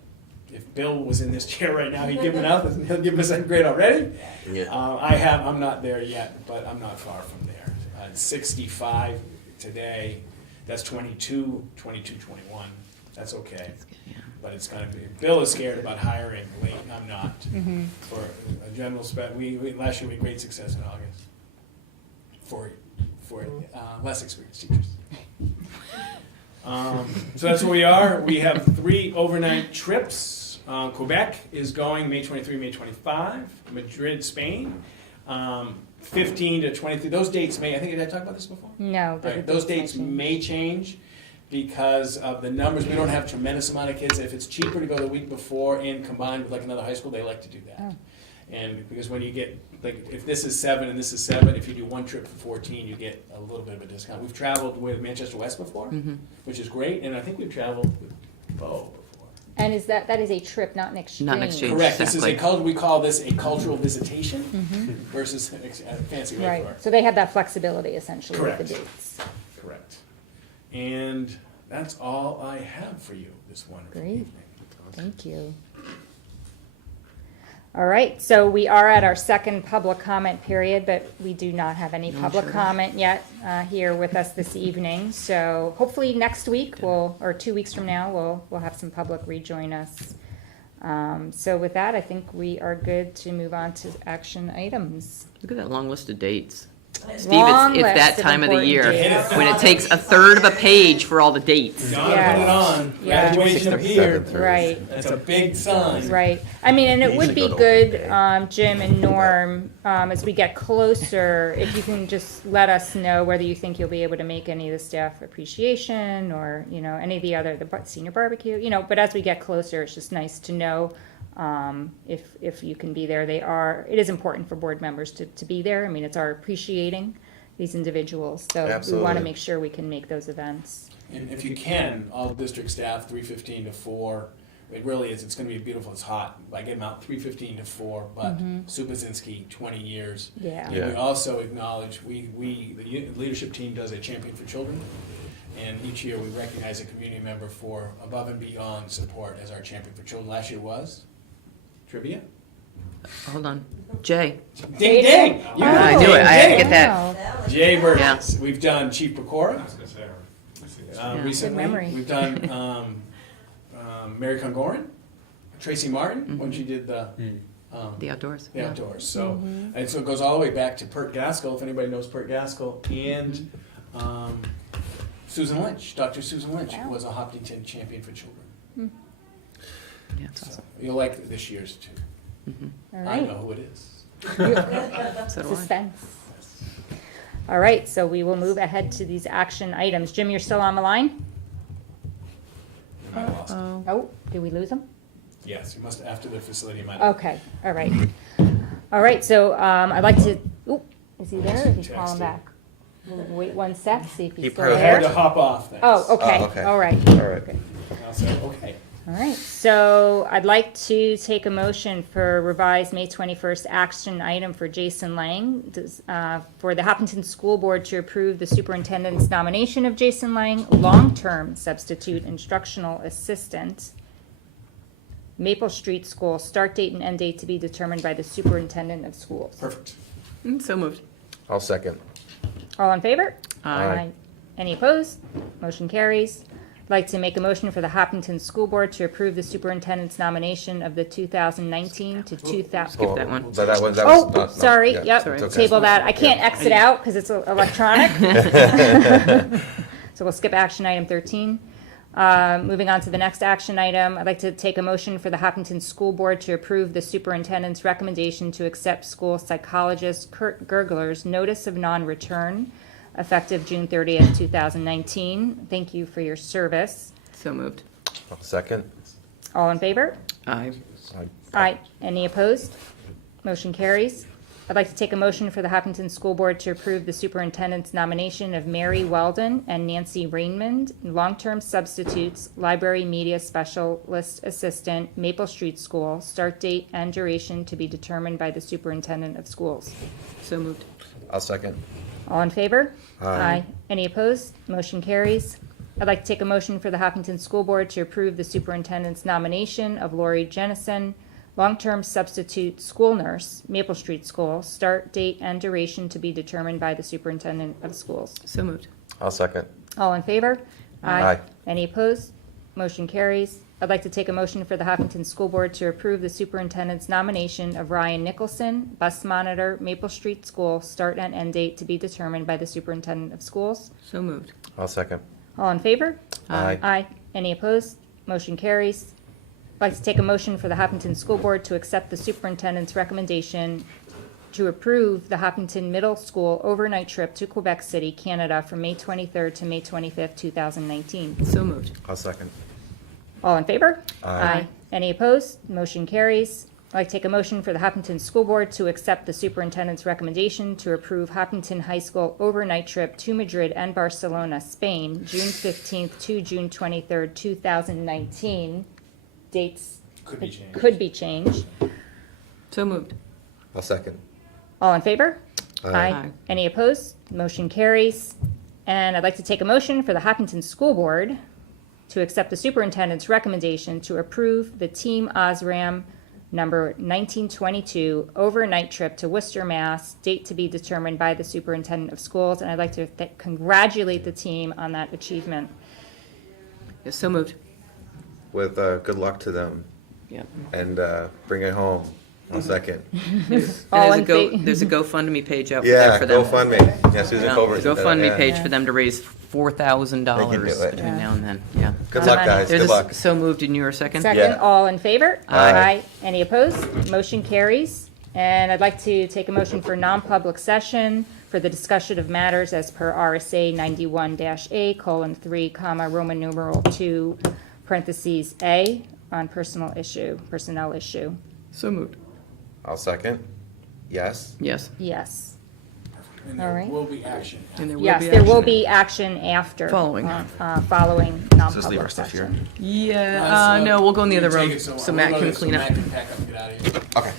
If Bill was in this chair right now, he'd give it up. He'll give him a 2nd grade already. Yeah. I'm not there yet, but I'm not far from there. 65 today. That's 22, 21. That's okay. That's good, yeah. But it's gonna be. Bill is scared about hiring late. I'm not. For a general spec, last year we had great success in August. For less experienced teachers. So that's where we are. We have 3 overnight trips. Quebec is going May 23, May 25. Madrid, Spain. 15 to 23. Those dates may. I think did I talk about this before? No. Right, those dates may change because of the numbers. We don't have a tremendous amount of kids. If it's cheaper to go the week before and combine with like another high school, they like to do that. Oh. And because when you get, like, if this is 7 and this is 7, if you do one trip for 14, you get a little bit of a discount. We've traveled with Manchester West before, which is great, and I think we've traveled with Bow before. And that is a trip, not an exchange? Not an exchange. Correct. This is Exactly. we call this a cultural visitation versus a fancy word for Right, it. so they have that flexibility essentially with the Correct. dates. Correct. And that's all I have for you this wonderful Great. evening. Thank you. All right, so we are at our second public comment period, but we do not have any public comment yet here with us this evening. So hopefully next week, or 2 weeks from now, we'll have some public rejoin us. So with that, I think we are good to move on to action items. Look at that long list of dates. Steve, Long it's list that of time of the important year dates. when it takes a third of a page for all the dates. John, Yeah. put it on. Yeah. Graduation appeared. Right. That's a big sign. Right. I mean, and it would be Usually go to good, Labor Day. Jim and Norm, as we get closer, if you can just let us know whether you think you'll be able to make any of the staff appreciation or, any of the other, senior barbecue, but as we get closer, it's just nice to know if you can be there. It is important for board members to be there. I mean, it's our appreciating these individuals. So we want to Absolutely. make sure we can make those events. And if you can, all district staff, 3:15 to 4. It really is. It's going to be beautiful. It's hot. I get them out 3:15 to 4. But Sue Basinski, 20 years. Yeah. And we also acknowledge the leadership team does a Champion for Children, and each year we recognize a community member for above and beyond support as our Champion for Children. Last year was trivia. Hold on. Jay. Ding ding! You I know knew it. I had to ding, get that. Wow. ding. Jay Burgess. We've done Chief Pecora. Yeah. Recently, Good memory. we've done Mary Congoran, Tracy Martin when she did the The outdoors. the outdoors. So and so it goes all the way back to Pert Gaskell, if anybody knows Pert Gaskell, and Susan Lynch. Dr. Susan Lynch Wow. was a Hopkinton Champion for Children. Yeah, it's So awesome. you'll like this year's too. All I right. know who it is. So do I. Suspense. All right, so we will move ahead to these action items. Jim, you're still on the line? You might have lost him. Oh, did we lose him? Yes, you must after the facility. You might have. Okay, all right. All right, so I'd like to, is he there? Or did he call him Texted. back? We'll wait 1 sec, see if He he's still probably I had to there. hop off. Thanks. Oh, okay, Oh, okay. all right. All right. I'll say okay. All right, so I'd like to take a motion for revised May 21st action item for Jason Lang, for the Hopkinton School Board to approve the superintendent's nomination of Jason Lang, long-term substitute instructional assistant, Maple Street School, start date and end date to be determined by the superintendent of schools. Perfect. So moved. I'll second. All in favor? Aye. Any opposed? Motion carries. I'd like to make a motion for the Hopkinton School Board to approve the superintendent's nomination of the 2019 to 2000. Skip that one. But that was Oh, not- sorry, yeah, yep, it's okay. table that. I can't exit out because it's electronic. So we'll skip action item 13. Moving on to the next action item, I'd like to take a motion for the Hopkinton School Board to approve the superintendent's recommendation to accept school psychologist Kurt Gergler's notice of non-return effective June 30th, 2019. Thank you for your service. So moved. I'll second. All in favor? Aye. Aye. Any opposed? Motion carries. I'd like to take a motion for the Hopkinton School Board to approve the superintendent's nomination of Mary Weldon and Nancy Raymond, long-term substitutes, library media specialist assistant, Maple Street School, start date and duration to be determined by the superintendent of schools. So moved. I'll second. All in favor? Aye. Any opposed? Motion carries. I'd like to take a motion for the Hopkinton School Board to approve the superintendent's nomination of Lori Jennison, long-term substitute school nurse, Maple Street School, start date and duration to be determined by the superintendent of schools. So moved. I'll second. All in favor? Aye. Any opposed? Motion carries. I'd like to take a motion for the Hopkinton School Board to approve the superintendent's nomination of Ryan Nicholson, bus monitor, Maple Street School, start and end date to be determined by the superintendent of schools. So moved. I'll second. All in favor? Aye. Aye. Any opposed? Motion carries. I'd like to take a motion for the Hopkinton School Board to accept the superintendent's recommendation to approve the Hopkinton Middle School overnight trip to Quebec City, Canada from May 23rd to May 25th, 2019. So moved. I'll second. All in favor? Aye. Any opposed? Motion carries. I'd like to take a motion for the Hopkinton School Board to accept the superintendent's recommendation to approve Hopkinton High School overnight trip to Madrid and Barcelona, Spain, June 15th to June 23rd, 2019. Dates Could be changed. could be changed. So moved. I'll second. All in favor? Aye. Any opposed? Motion carries. And I'd like to take a motion for the Hopkinton School Board to accept the superintendent's recommendation to approve the Team Osram number 1922, overnight trip to Worcester, Mass., date to be determined by the superintendent of schools. And I'd like to congratulate the team on that achievement. Yes, so moved. With good luck to them, Yeah. and bring it home. I'll second. All And in fa- there's a GoFundMe page out there Yeah, for them. GoFundMe. Yeah, Susan Yeah, Colbert. the GoFundMe yeah. page Yeah. for them to raise $4,000 They can do it. between now and then, yeah. Good luck, guys. There's Good a luck. so moved in your second? Second, Yeah. all in favor? Aye. Any opposed? Motion carries. And I'd like to take a motion for non-public session for the discussion of matters as per RSA 91-A:3, Roman numeral 2, parentheses A, on personnel issue. So moved. I'll second. Yes. Yes. Yes. And All there right. will be action. And there will Yes, be there will action. be action after. Following. Following Just leave non-public our stuff here. session. Yeah, no, we'll go in the other room so Matt can clean up. Matt can pack up and get out of here. Okay.